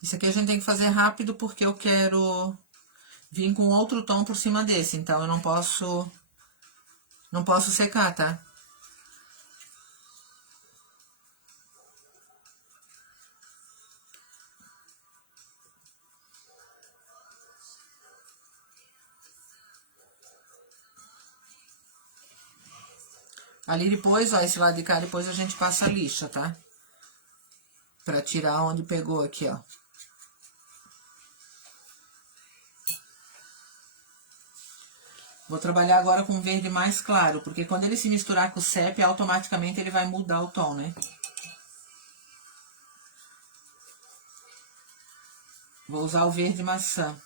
Isso aqui a gente tem que fazer rápido porque eu quero vir com outro tom por cima desse. Então, eu não posso secar, tá? Ali depois, ó, esse lado de cá, depois a gente passa a lixa, tá? Pra tirar onde pegou aqui, ó. Vou trabalhar agora com verde mais claro, porque quando ele se misturar com o sépia, automaticamente ele vai mudar o tom, né? Vou usar o verde maçã.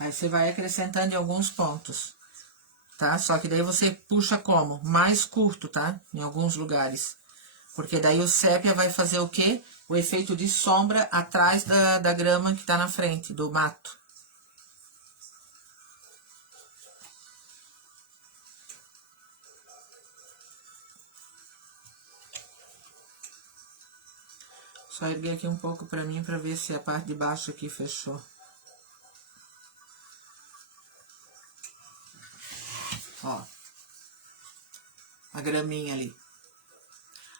Aí você vai acrescentando em alguns pontos, tá? Só que daí você puxa como? Mais curto, tá? Em alguns lugares. Porque daí o sépia vai fazer o quê? O efeito de sombra atrás da grama que tá na frente, do mato. Só erguer aqui um pouco pra mim, pra ver se a parte de baixo aqui fechou. Ó. A graminha ali.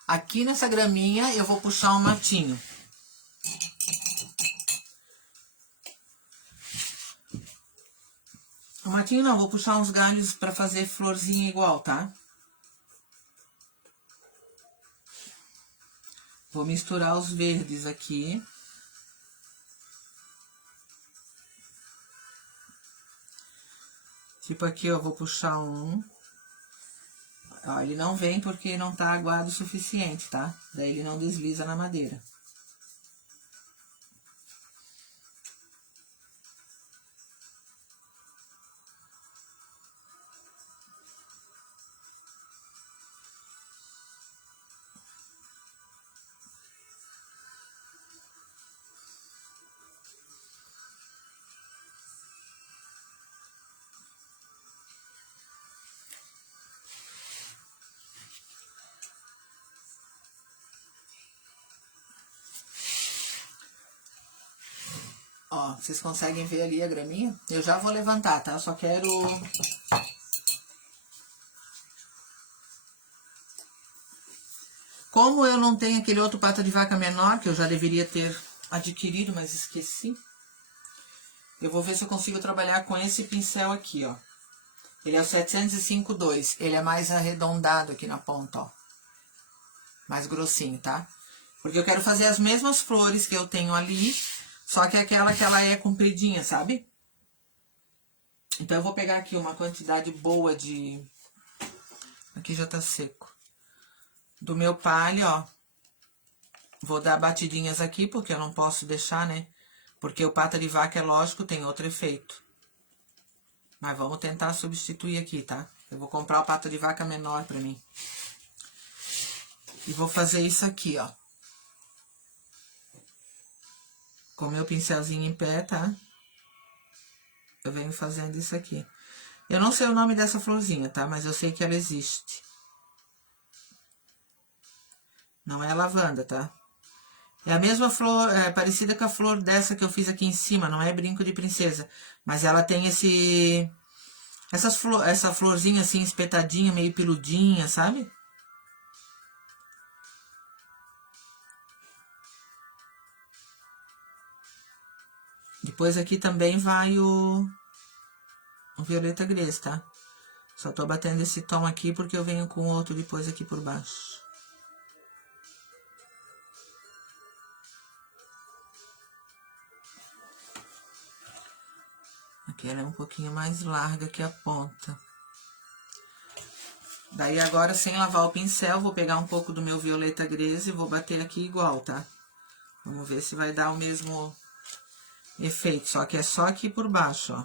Aqui nessa graminha eu vou puxar um matinho. O matinho não, vou puxar uns galhos pra fazer florzinha igual, tá? Vou misturar os verdes aqui. Tipo aqui, ó, vou puxar um. Ó, ele não vem porque não tá aguado o suficiente, tá? Daí ele não desliza na madeira. Ó, vocês conseguem ver ali a graminha? Eu já vou levantar, tá? Eu só quero... Como eu não tenho aquele outro pata de vaca menor, que eu já deveria ter adquirido, mas esqueci. Eu vou ver se eu consigo trabalhar com esse pincel aqui, ó. Ele é o 705-2. Ele é mais arredondado aqui na ponta, ó. Mais grossinho, tá? Porque eu quero fazer as mesmas flores que eu tenho ali, só que aquela que ela é compridinha, sabe? Então eu vou pegar aqui uma quantidade boa de... Aqui já tá seco. Do meu palha, ó. Vou dar batidinhas aqui, porque eu não posso deixar, né? Porque o pata de vaca, é lógico, tem outro efeito. Mas vamos tentar substituir aqui, tá? Eu vou comprar o pata de vaca menor pra mim. E vou fazer isso aqui, ó. Com o meu pincelzinho em pé, tá? Eu venho fazendo isso aqui. Eu não sei o nome dessa florzinha, tá? Mas eu sei que ela existe. Não é lavanda, tá? É a mesma flor, é parecida com a flor dessa que eu fiz aqui em cima, não é brinco de princesa. Mas ela tem essa florzinha assim, espetadinha, meio peludinha, sabe? Depois aqui também vai o violeta grés, tá? Só tô batendo esse tom aqui porque eu venho com outro depois aqui por baixo. Aqui ela é um pouquinho mais larga que a ponta. Daí agora, sem lavar o pincel, vou pegar um pouco do meu violeta grés e vou bater aqui igual, tá? Vamos ver se vai dar o mesmo efeito, só que é só aqui por baixo, ó.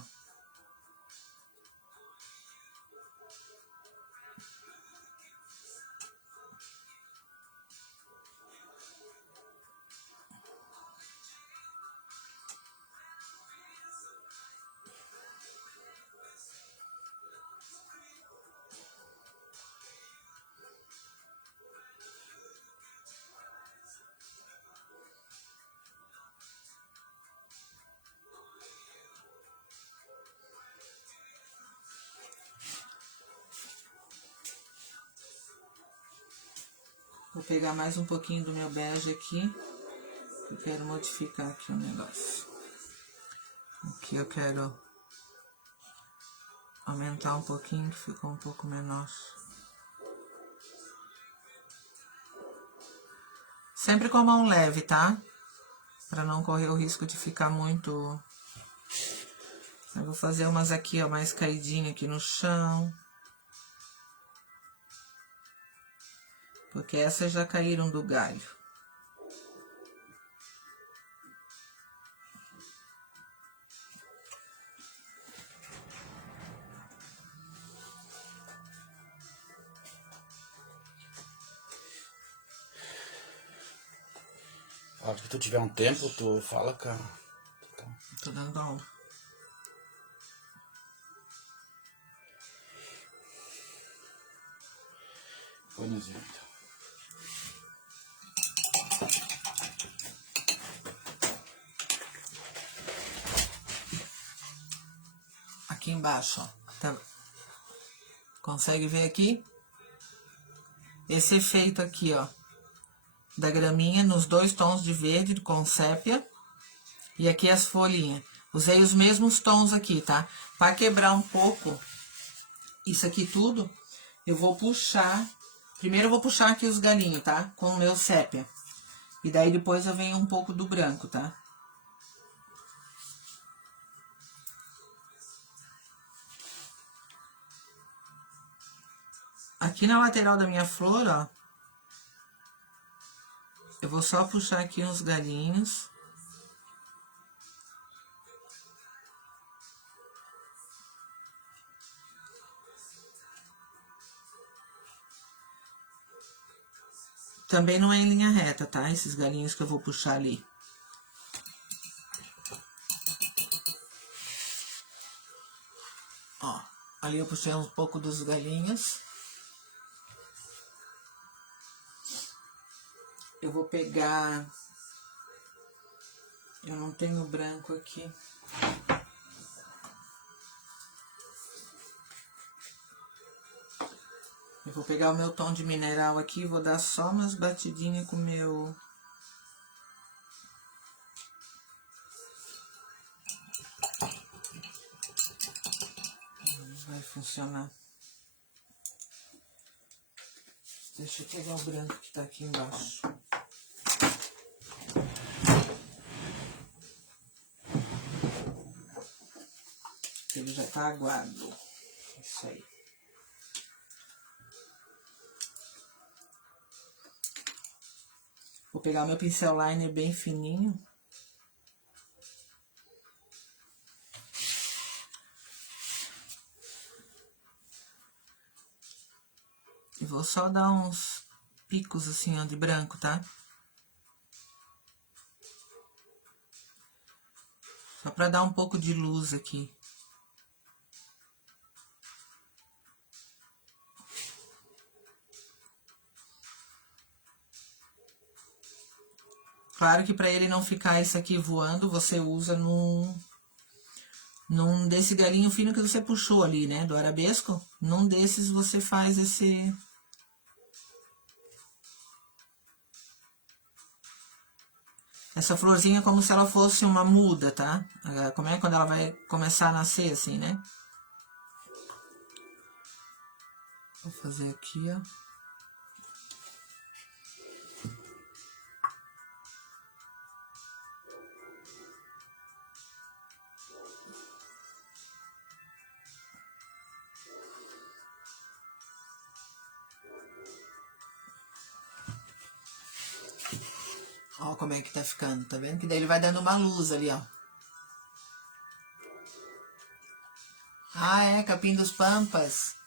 Vou pegar mais um pouquinho do meu bege aqui. Eu quero modificar aqui o negócio. Aqui eu quero aumentar um pouquinho, que ficou um pouco menor. Sempre com a mão leve, tá? Pra não correr o risco de ficar muito... Eu vou fazer umas aqui, ó, mais caidinha aqui no chão. Porque essas já caíram do galho. A hora que tu tiver um tempo, tu fala, cara. Tô dando aula. Põe no jeito. Aqui embaixo, ó. Tá. Consegue ver aqui? Esse efeito aqui, ó. Da graminha nos dois tons de verde com sépia. E aqui as folhinhas. Usei os mesmos tons aqui, tá? Pra quebrar um pouco isso aqui tudo, eu vou puxar... Primeiro eu vou puxar aqui os galinhos, tá? Com o meu sépia. E daí depois eu venho um pouco do branco, tá? Aqui na lateral da minha flor, ó. Eu vou só puxar aqui uns galinhos. Também não é em linha reta, tá? Esses galinhos que eu vou puxar ali. Ó, ali eu puxei um pouco dos galinhos. Eu vou pegar Eu não tenho branco aqui. Eu vou pegar o meu tom de mineral aqui, vou dar só umas batidinhas com o meu... Vai funcionar. Deixa eu pegar o branco que tá aqui embaixo. Ele já tá aguado. Isso aí. Vou pegar o meu pincel liner bem fininho. E vou só dar uns picos assim, ó, de branco, tá? Só pra dar um pouco de luz aqui. Claro que para ele não ficar isso aqui voando, você usa num desse galinho fino que você puxou ali, né, do arabesco. Num desses você faz esse... Essa florzinha é como se ela fosse uma muda, tá? Como é quando ela vai começar a nascer, assim, né? Vou fazer aqui, ó. Ó como é que tá ficando, tá vendo? Que daí ele vai dando uma luz ali, ó. Ah, é, capim dos pampas.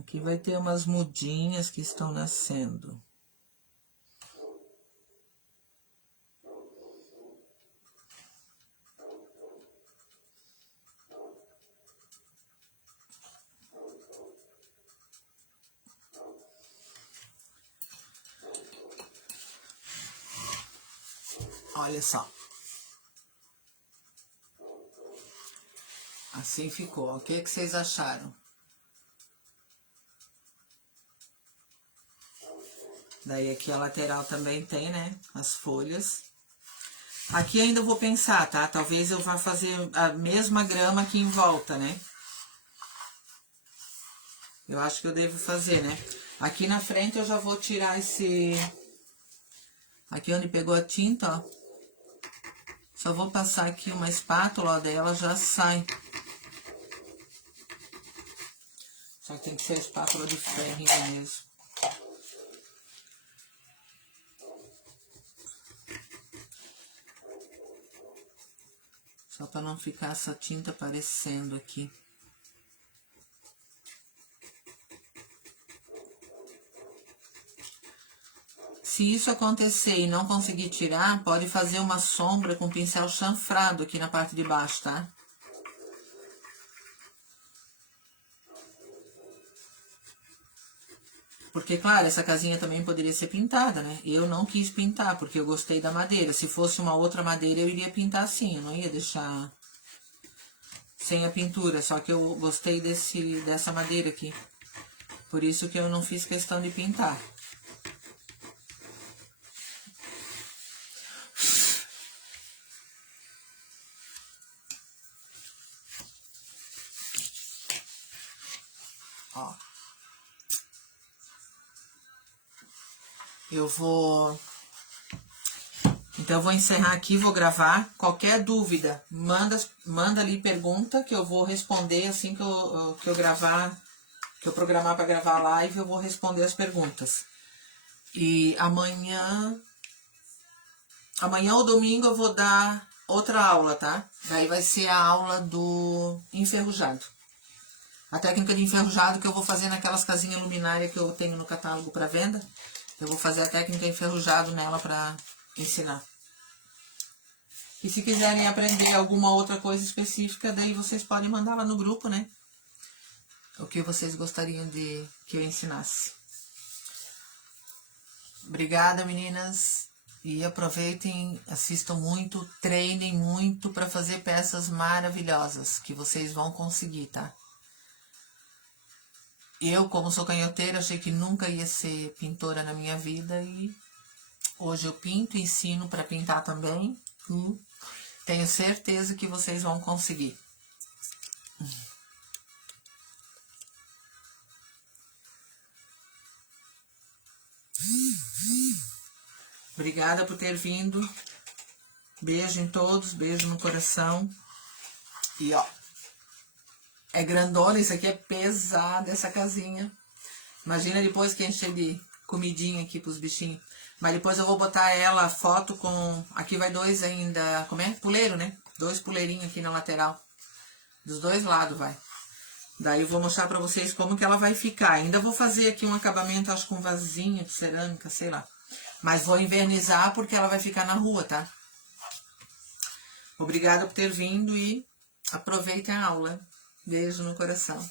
Aqui vai ter umas mudinhas que estão nascendo. Olha só. Assim ficou. O que vocês acharam? Daí aqui a lateral também tem, né? As folhas. Aqui ainda eu vou pensar, tá? Talvez eu vá fazer a mesma grama aqui em volta, né? Eu acho que eu devo fazer, né? Aqui na frente eu já vou tirar esse... Aqui onde pegou a tinta, ó. Só vou passar aqui uma espátula, ó, daí ela já sai. Só que tem que ser a espátula de ferro mesmo. Só para não ficar essa tinta aparecendo aqui. Se isso acontecer e não conseguir tirar, pode fazer uma sombra com pincel chanfrado aqui na parte de baixo, tá? Porque, claro, essa casinha também poderia ser pintada, né? Eu não quis pintar, porque eu gostei da madeira. Se fosse uma outra madeira, eu iria pintar assim. Eu não ia deixar sem a pintura. Só que eu gostei dessa madeira aqui. Por isso que eu não fiz questão de pintar. Ó. Então, eu vou encerrar aqui, vou gravar. Qualquer dúvida, manda ali pergunta que eu vou responder assim que eu gravar, que eu programar para gravar a live, eu vou responder as perguntas. E amanhã ou domingo eu vou dar outra aula, tá? Daí vai ser a aula do enferrujado. A técnica de enferrujado que eu vou fazer naquelas casinhas luminárias que eu tenho no catálogo para venda. Eu vou fazer a técnica enferrujado nela para ensinar. E se quiserem aprender alguma outra coisa específica, daí vocês podem mandar lá no grupo, né? O que vocês gostariam de que eu ensinasse. Obrigada, meninas. E aproveitem, assistam muito, treinem muito para fazer peças maravilhosas, que vocês vão conseguir, tá? Eu, como sou canhoteira, achei que nunca ia ser pintora na minha vida e hoje eu pinto, ensino para pintar também. Tenho certeza que vocês vão conseguir. Obrigada por ter vindo. Beijo em todos, beijo no coração. E ó, é grandona, isso aqui é pesado, essa casinha. Imagina depois que encher de comidinha aqui pros bichinhos. Mas depois eu vou botar ela, foto com... Aqui vai 2 ainda, como é? Puleiro, né? 2 puleirinhos aqui na lateral. Dos 2 lados vai. Daí eu vou mostrar pra vocês como que ela vai ficar. Ainda vou fazer aqui um acabamento, acho, com vasinho de cerâmica, sei lá. Mas vou invernizar porque ela vai ficar na rua, tá? Obrigada por ter vindo e aproveitem a aula. Beijo no coração.